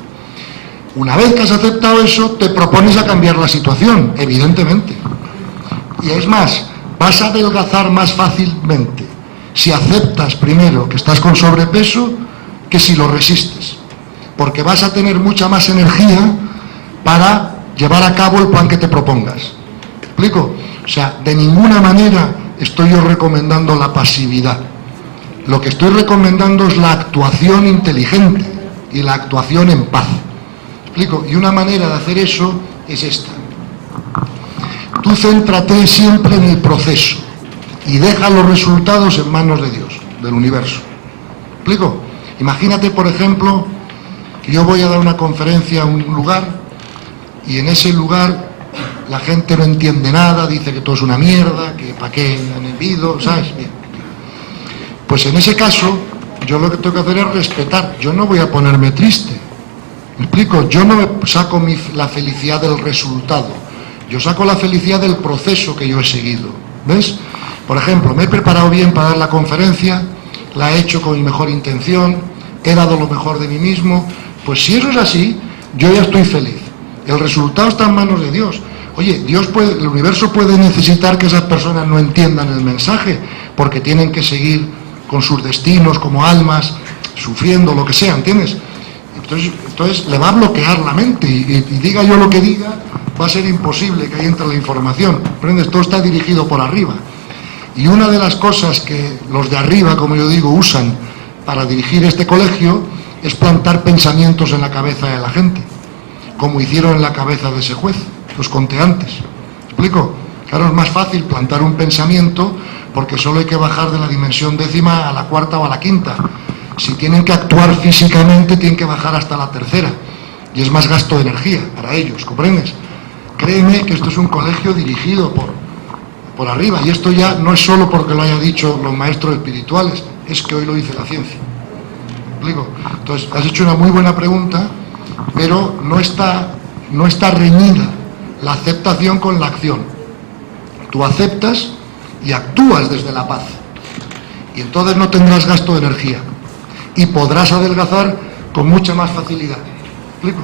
Una vez que has aceptado eso, te propones a cambiar la situación, evidentemente. Y es más, vas a adelgazar más fácilmente si aceptas primero que estás con sobrepeso que si lo resistes. Porque vas a tener mucha más energía para llevar a cabo el plan que te propongas. ¿Me explico? O sea, de ninguna manera estoy yo recomendando la pasividad. Lo que estoy recomendando es la actuación inteligente y la actuación en paz. ¿Me explico? Y una manera de hacer eso es esta. Tú céntrate siempre en el proceso y deja los resultados en manos de Dios, del universo. ¿Me explico? Imagínate, por ejemplo, que yo voy a dar una conferencia a un lugar y en ese lugar la gente no entiende nada, dice que todo es una mierda, que para qué han enviado, ¿sabes? Bien. Pues en ese caso, yo lo que tengo que hacer es respetar. Yo no voy a ponerme triste. ¿Me explico? Yo no me saco la felicidad del resultado. Yo saco la felicidad del proceso que yo he seguido. ¿Ves? Por ejemplo, me he preparado bien para dar la conferencia, la he hecho con mi mejor intención, he dado lo mejor de mí mismo. Pues si eso es así, yo ya estoy feliz. El resultado está en manos de Dios. Oye, el universo puede necesitar que esas personas no entiendan el mensaje, porque tienen que seguir con sus destinos como almas, sufriendo lo que sea, ¿entiendes? Entonces le va a bloquear la mente y diga yo lo que diga, va a ser imposible que ahí entre la información. ¿Comprendes? Todo está dirigido por arriba. Y una de las cosas que los de arriba, como yo digo, usan para dirigir este colegio es plantar pensamientos en la cabeza de la gente, como hicieron en la cabeza de ese juez. Os conté antes. ¿Me explico? Claro, es más fácil plantar un pensamiento porque solo hay que bajar de la dimensión décima a la cuarta o a la quinta. Si tienen que actuar físicamente, tienen que bajar hasta la tercera. Y es más gasto de energía para ellos, ¿comprendes? Créeme que esto es un colegio dirigido por arriba. Y esto ya no es solo porque lo haya dicho los maestros espirituales, es que hoy lo dice la ciencia. ¿Me explico? Entonces, has hecho una muy buena pregunta, pero no está reñida la aceptación con la acción. Tú aceptas y actúas desde la paz. Y entonces no tendrás gasto de energía. Y podrás adelgazar con mucha más facilidad. ¿Me explico?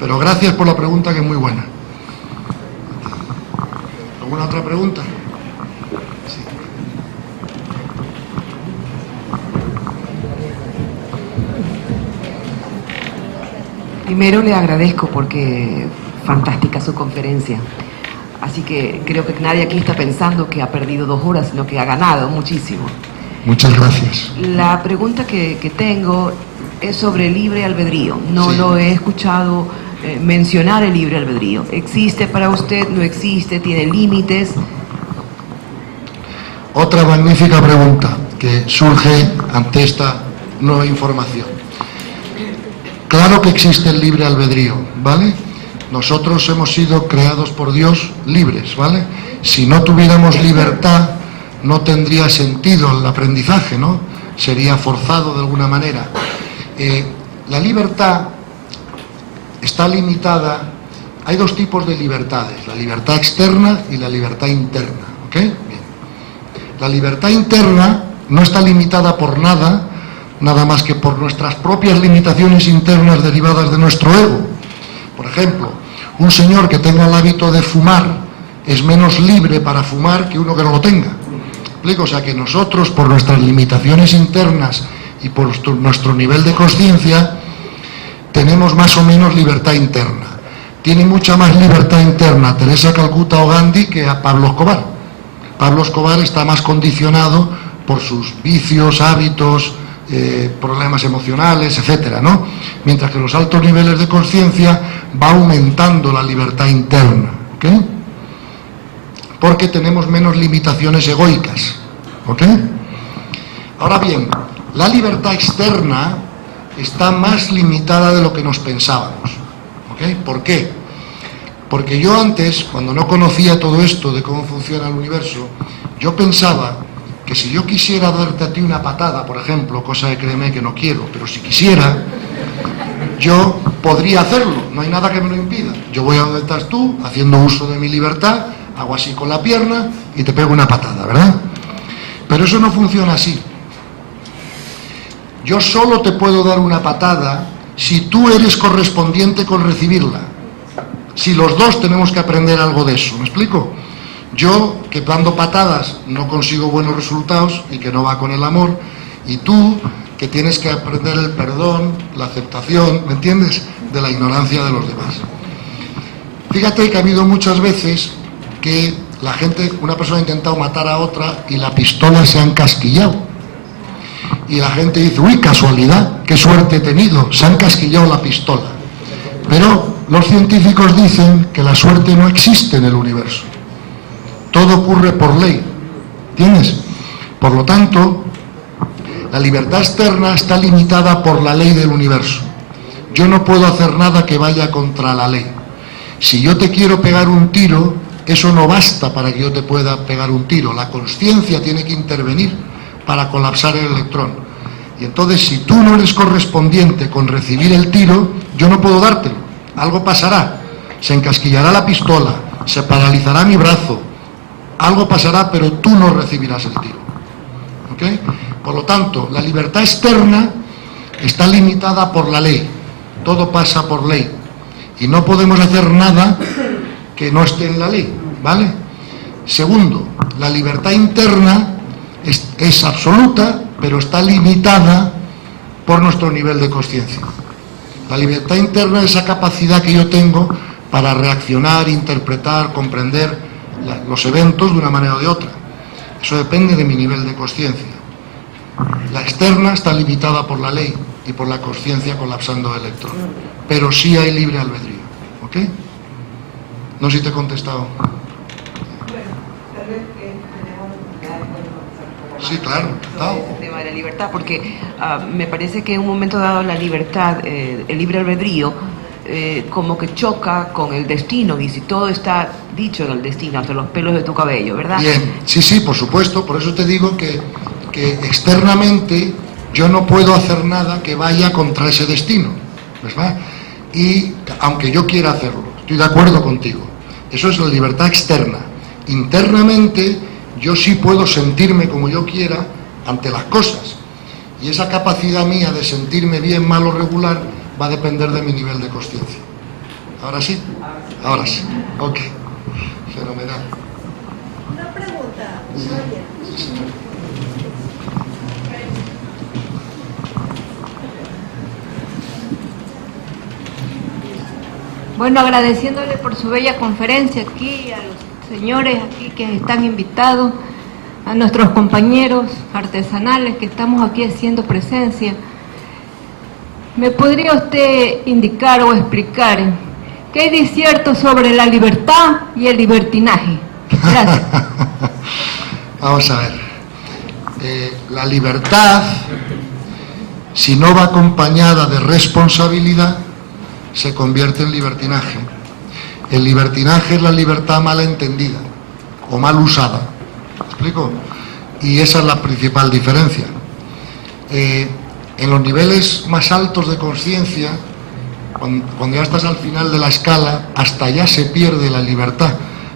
Pero gracias por la pregunta, que es muy buena. ¿Alguna otra pregunta? Sí. Primero le agradezco porque fantástica su conferencia. Así que creo que nadie aquí está pensando que ha perdido 2 horas, sino que ha ganado muchísimo. Muchas gracias. La pregunta que tengo es sobre el libre albedrío. No Sí. lo he escuchado mencionar el libre albedrío. ¿Existe para usted? ¿No existe? ¿Tiene límites? Otra magnífica pregunta que surge ante esta nueva información. Claro que existe el libre albedrío, ¿vale? Nosotros hemos sido creados por Dios libres, ¿vale? Si no tuviéramos libertad, no tendría sentido el aprendizaje, ¿no? Sería forzado de alguna manera. La libertad está limitada. Hay 2 tipos de libertades, la libertad externa y la libertad interna, ¿ok? Bien. La libertad interna no está limitada por nada más que por nuestras propias limitaciones internas derivadas de nuestro ego. Por ejemplo, un señor que tenga el hábito de fumar es menos libre para fumar que uno que no lo tenga. ¿Explico? O sea que nosotros, por nuestras limitaciones internas y por nuestro nivel de conciencia, tenemos más o menos libertad interna. Tiene mucha más libertad interna Teresa Calcuta o Gandhi que a Pablo Escobar. Pablo Escobar está más condicionado por sus vicios, hábitos, problemas emocionales, etcétera, ¿no? Mientras que los altos niveles de conciencia va aumentando la libertad interna, ¿ok? Porque tenemos menos limitaciones egoicas, ¿ok? Ahora bien, la libertad externa está más limitada de lo que nos pensábamos, ¿ok? ¿Por qué? Porque yo antes, cuando no conocía todo esto de cómo funciona el universo, yo pensaba que si yo quisiera darte a ti una patada, por ejemplo, cosa que créeme que no quiero, pero si quisiera, yo podría hacerlo, no hay nada que me lo impida. Yo voy a donde estás tú, haciendo uso de mi libertad, hago así con la pierna y te pego una patada, ¿verdad? Pero eso no funciona así. Yo solo te puedo dar una patada si tú eres correspondiente con recibirla. Si los 2 tenemos que aprender algo de eso, ¿me explico? Yo, que dando patadas no consigo buenos resultados y que no va con el amor, y tú, que tienes que aprender el perdón, la aceptación, ¿me entiendes?, de la ignorancia de los demás. Fíjate que ha habido muchas veces que la gente, una persona ha intentado matar a otra y la pistola se ha encasquillado. Y la gente dice, uy, casualidad, qué suerte he tenido, se ha encasquillado la pistola. Pero los científicos dicen que la suerte no existe en el universo. Todo ocurre por ley, ¿entiendes? Por lo tanto, la libertad externa está limitada por la ley del universo. Yo no puedo hacer nada que vaya contra la ley. Si yo te quiero pegar un tiro, eso no basta para que yo te pueda pegar un tiro. La consciencia tiene que intervenir para colapsar el electrón. Y entonces, si tú no eres correspondiente con recibir el tiro, yo no puedo dártelo. Algo pasará. Se encasquillará la pistola, se paralizará mi brazo. Algo pasará, pero tú no recibirás el tiro. ¿Ok? Por lo tanto, la libertad externa está limitada por la ley. Todo pasa por ley. Y no podemos hacer nada que no esté en la ley, ¿vale? Segundo, la libertad interna es absoluta, pero está limitada por nuestro nivel de conciencia. La libertad interna es esa capacidad que yo tengo para reaccionar, interpretar, comprender los eventos de una manera o de otra. Eso depende de mi nivel de conciencia. La externa está limitada por la ley y por la conciencia colapsando el electrón. Pero sí hay libre albedrío. ¿Ok? No sé si te he contestado. Sí, claro. El tema de la libertad, porque me parece que en un momento dado la libertad, el libre albedrío, como que choca con el destino, y si todo está dicho en el destino, hasta los pelos de tu cabello, ¿verdad? Bien, sí, por supuesto, por eso te digo que externamente yo no puedo hacer nada que vaya contra ese destino, ¿verdad? Y aunque yo quiera hacerlo, estoy de acuerdo contigo, eso es la libertad externa. Internamente yo sí puedo sentirme como yo quiera ante las cosas, y esa capacidad mía de sentirme bien, mal o regular va a depender de mi nivel de conciencia. ¿Ahora sí? Ahora sí. Ok. Fenomenal. Una pregunta, Javier. Sí, señor. Bueno, agradeciéndole por su bella conferencia aquí, a los señores aquí que están invitados, a nuestros compañeros artesanales que estamos aquí haciendo presencia. ¿Me podría usted indicar o explicar qué hay de cierto sobre la libertad y el libertinaje? Gracias. Vamos a ver. La libertad, si no va acompañada de responsabilidad, se convierte en libertinaje. El libertinaje es la libertad mal entendida o mal usada. ¿Me explico? Y esa es la principal diferencia. En los niveles más altos de conciencia, cuando ya estás al final de la escala, hasta allá se pierde la libertad,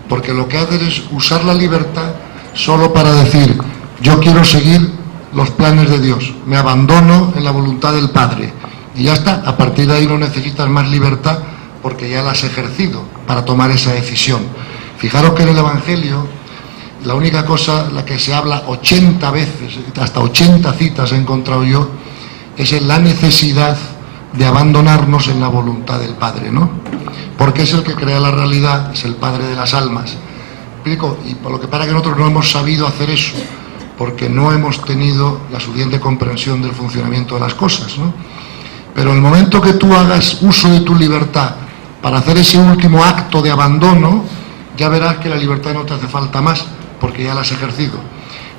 porque lo que haces es usar la libertad solo para decir: yo quiero seguir los planes de Dios, me abandono en la voluntad del Padre, y ya está. A partir de ahí no necesitas más libertad porque ya la has ejercido para tomar esa decisión. Fijaros que en el Evangelio la única cosa, la que se habla 80 veces, hasta 80 citas he encontrado yo, es en la necesidad de abandonarnos en la voluntad del Padre, ¿no? Porque es el que crea la realidad, es el Padre de las almas. ¿Explico? Y por lo que para que nosotros no hemos sabido hacer eso, porque no hemos tenido la suficiente comprensión del funcionamiento de las cosas, ¿no? Pero en el momento que tú hagas uso de tu libertad para hacer ese último acto de abandono, ya verás que la libertad no te hace falta más, porque ya la has ejercido.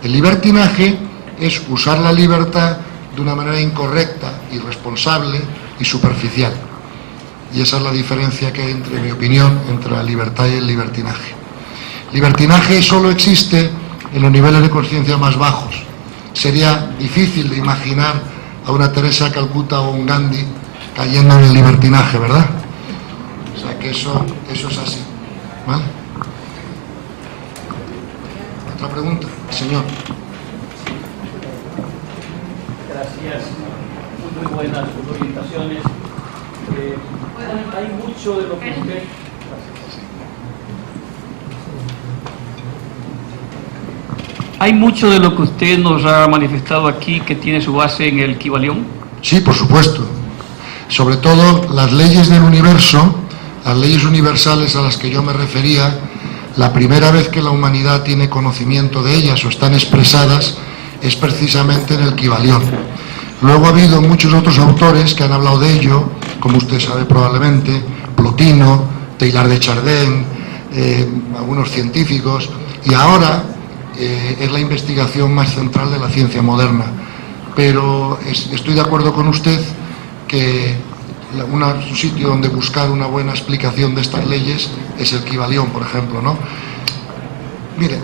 El libertinaje es usar la libertad de una manera incorrecta, irresponsable y superficial. Y esa es la diferencia que hay, entre, en mi opinión, entre la libertad y el libertinaje. Libertinaje solo existe en los niveles de conciencia más bajos. Sería difícil de imaginar a una Teresa de Calcuta o un Gandhi cayendo en el libertinaje, ¿verdad? O sea que eso es así, ¿vale? ¿Otra pregunta? Señor. Gracias, muy buenas sus orientaciones. Hay mucho de lo que usted... ¿Hay mucho de lo que usted nos ha manifestado aquí que tiene su base en el Kybalión? Sí, por supuesto. Sobre todo las leyes del universo, las leyes universales a las que yo me refería, la primera vez que la humanidad tiene conocimiento de ellas o están expresadas es precisamente en el Kybalión. Luego ha habido muchos otros autores que han hablado de ello, como usted sabe probablemente, Plotino, Teilhard de Chardin, algunos científicos, y ahora es la investigación más central de la ciencia moderna. Pero estoy de acuerdo con usted que un sitio donde buscar una buena explicación de estas leyes es el Kybalión, por ejemplo, ¿no? Mire,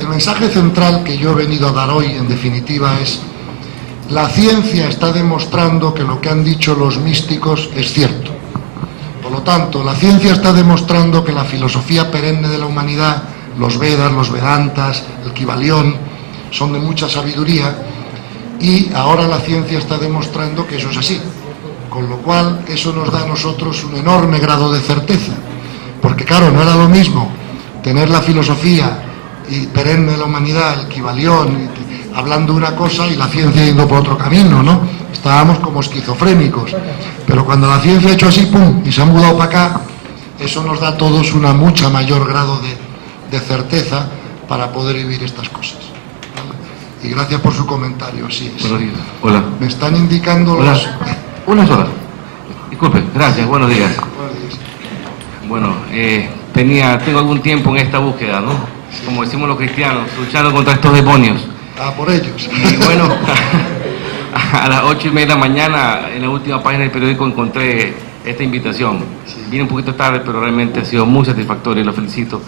el mensaje central que yo he venido a dar hoy, en definitiva, es: la ciencia está demostrando que lo que han dicho los místicos es cierto. Por lo tanto, la ciencia está demostrando que la filosofía perenne de la humanidad, los Vedas, los Vedantas, el Kybalión, son de mucha sabiduría, y ahora la ciencia está demostrando que eso es así. Con lo cual, eso nos da a nosotros un enorme grado de certeza. Porque claro, no era lo mismo tener la filosofía y perenne de la humanidad, el Kybalión, hablando una cosa y la ciencia yendo por otro camino, ¿no? Estábamos como esquizofrénicos. Pero cuando la ciencia ha hecho así, ¡pum!, y se ha mudado para acá, eso nos da a todos una mucha mayor grado de certeza para poder vivir estas cosas, ¿vale? Y gracias por su comentario. Sí, buenos días. Hola. Me están indicando hola. Los... Una sola. Disculpe, gracias, buenos días. Buenos días. Bueno, tengo algún tiempo en esta búsqueda, ¿no? Sí. Como decimos los cristianos, luchando contra estos demonios. Por ellos. Y bueno, a las 8:30 de la mañana, en la última página del periódico, encontré esta invitación. Sí. Vine un poquito tarde, pero realmente ha sido muy satisfactorio y lo felicito.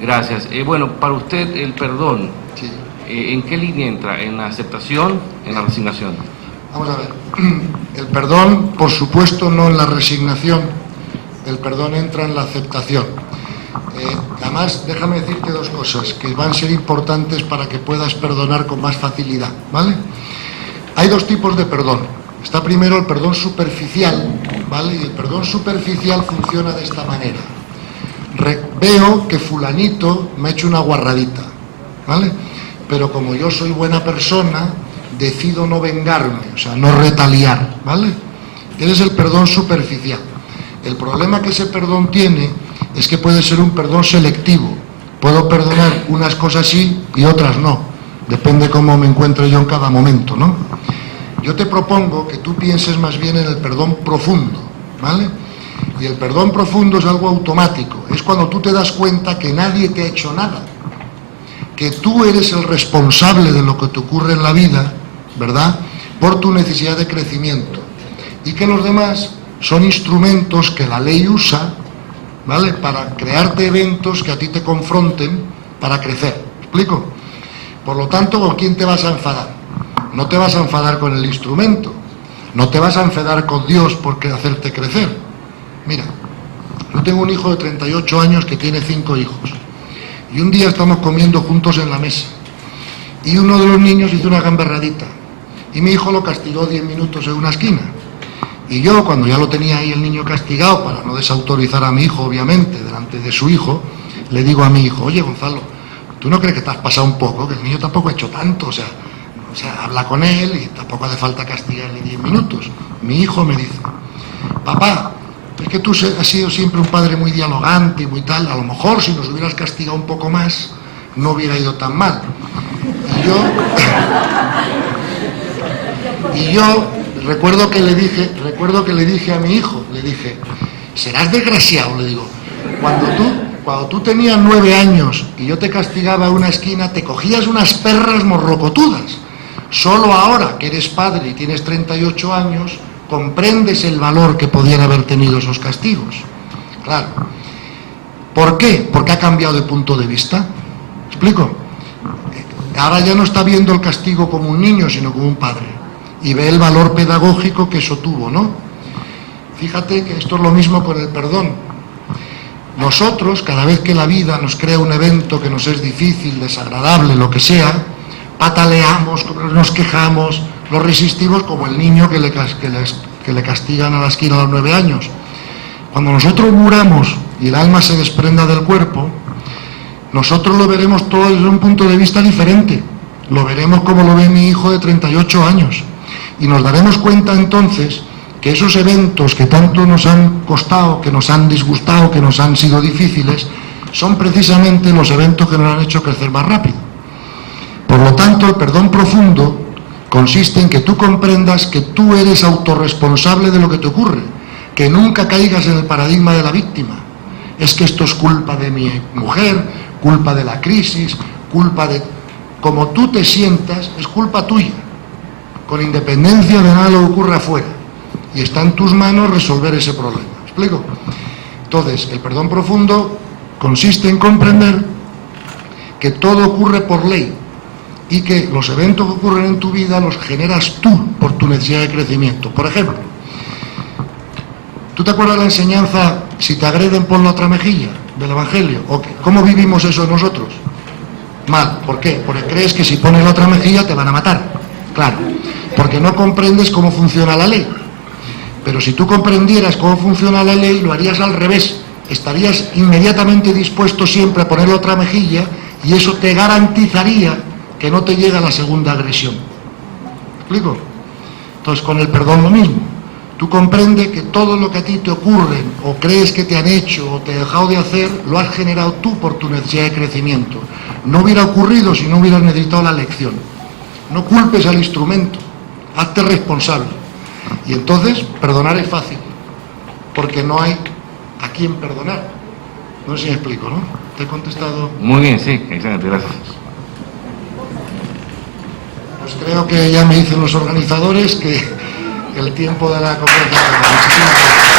Gracias. Bueno, para usted el perdón, sí. ¿En qué línea entra? ¿En la aceptación, en la resignación? Vamos a ver. El perdón, por supuesto, no en la resignación. El perdón entra en la aceptación. Además, déjame decirte dos cosas que van a ser importantes para que puedas perdonar con más facilidad, ¿vale? Hay dos tipos de perdón. Está primero el perdón superficial, ¿vale? Y el perdón superficial funciona de esta manera. Veo que fulanito me ha hecho una guarradita, ¿vale? Pero como yo soy buena persona, decido no vengarme, o sea, no retaliar, ¿vale? Ese es el perdón superficial. El problema que ese perdón tiene es que puede ser un perdón selectivo. Puedo perdonar unas cosas sí y otras no. Depende cómo me encuentre yo en cada momento, ¿no? Yo te propongo que tú pienses más bien en el perdón profundo, ¿vale? Y el perdón profundo es algo automático. Es cuando tú te das cuenta que nadie te ha hecho nada, que tú eres el responsable de lo que te ocurre en la vida, ¿verdad?, por tu necesidad de crecimiento, y que los demás son instrumentos que la ley usa, ¿vale?, para crearte eventos que a ti te confronten para crecer. ¿Me explico? Por lo tanto, ¿con quién te vas a enfadar? No te vas a enfadar con el instrumento, no te vas a enfadar con Dios por hacerte crecer. Mira, yo tengo un hijo de 38 años que tiene 5 hijos, y un día estamos comiendo juntos en la mesa, y uno de los niños hizo una gamberradita, y mi hijo lo castigó 10 minutos en una esquina. Y yo, cuando ya lo tenía ahí el niño castigado, para no desautorizar a mi hijo, obviamente, delante de su hijo, le digo a mi hijo: oye, Gonzalo, ¿tú no crees que te has pasado un poco? Que el niño tampoco ha hecho tanto, o sea, habla con él y tampoco hace falta castigarle 10 minutos. Mi hijo me dice: papá, es que tú has sido siempre un padre muy dialogante y muy tal, a lo mejor si nos hubieras castigado un poco más, no hubiera ido tan mal. Y yo recuerdo que le dije a mi hijo, le dije: serás desgraciado, le digo, cuando tú tenías 9 años y yo te castigaba en una esquina, te cogías unas perras morrocotudas. Solo ahora que eres padre y tienes 38 años, comprendes el valor que podían haber tenido esos castigos. Claro. ¿Por qué? Porque ha cambiado de punto de vista. ¿Me explico? Ahora ya no está viendo el castigo como un niño, sino como un padre. Y ve el valor pedagógico que eso tuvo, ¿no? Fíjate que esto es lo mismo con el perdón. Nosotros, cada vez que la vida nos crea un evento que nos es difícil, desagradable, lo que sea, pataleamos, nos quejamos, lo resistimos, como el niño que le castigan a la esquina a los 9 años. Cuando nosotros muramos y el alma se desprenda del cuerpo, nosotros lo veremos todo desde un punto de vista diferente. Lo veremos como lo ve mi hijo de 38 años. Y nos daremos cuenta entonces que esos eventos que tanto nos han costado, que nos han disgustado, que nos han sido difíciles, son precisamente los eventos que nos han hecho crecer más rápido. Por lo tanto, el perdón profundo consiste en que tú comprendas que tú eres autorresponsable de lo que te ocurre, que nunca caigas en el paradigma de la víctima. Es que esto es culpa de mi mujer, culpa de la crisis, culpa de... Como tú te sientas, es culpa tuya, con independencia de nada lo que ocurre afuera. Y está en tus manos resolver ese problema. ¿Me explico? Entonces, el perdón profundo consiste en comprender que todo ocurre por ley y que los eventos que ocurren en tu vida los generas tú por tu necesidad de crecimiento. Por ejemplo, ¿tú te acuerdas de la enseñanza: si te agreden pon la otra mejilla, del Evangelio? ¿Cómo vivimos eso nosotros? Mal. ¿Por qué? Porque crees que si pones la otra mejilla te van a matar. Claro, porque no comprendes cómo funciona la ley. Pero si tú comprendieras cómo funciona la ley, lo harías al revés. Estarías inmediatamente dispuesto siempre a poner la otra mejilla, y eso te garantizaría que no te llega la segunda agresión. ¿Me explico? Entonces, con el perdón lo mismo. Tú comprendes que todo lo que a ti te ocurre, o crees que te han hecho, o te he dejado de hacer, lo has generado tú por tu necesidad de crecimiento. No hubiera ocurrido si no hubieras necesitado la lección. No culpes al instrumento, hazte responsable. Y entonces, perdonar es fácil, porque no hay a quién perdonar. No sé si me explico, ¿no? ¿Te he contestado? Muy bien, sí, excelente, gracias. Pues creo que ya me dicen los organizadores que el tiempo de la conferencia... Muchísimas gracias.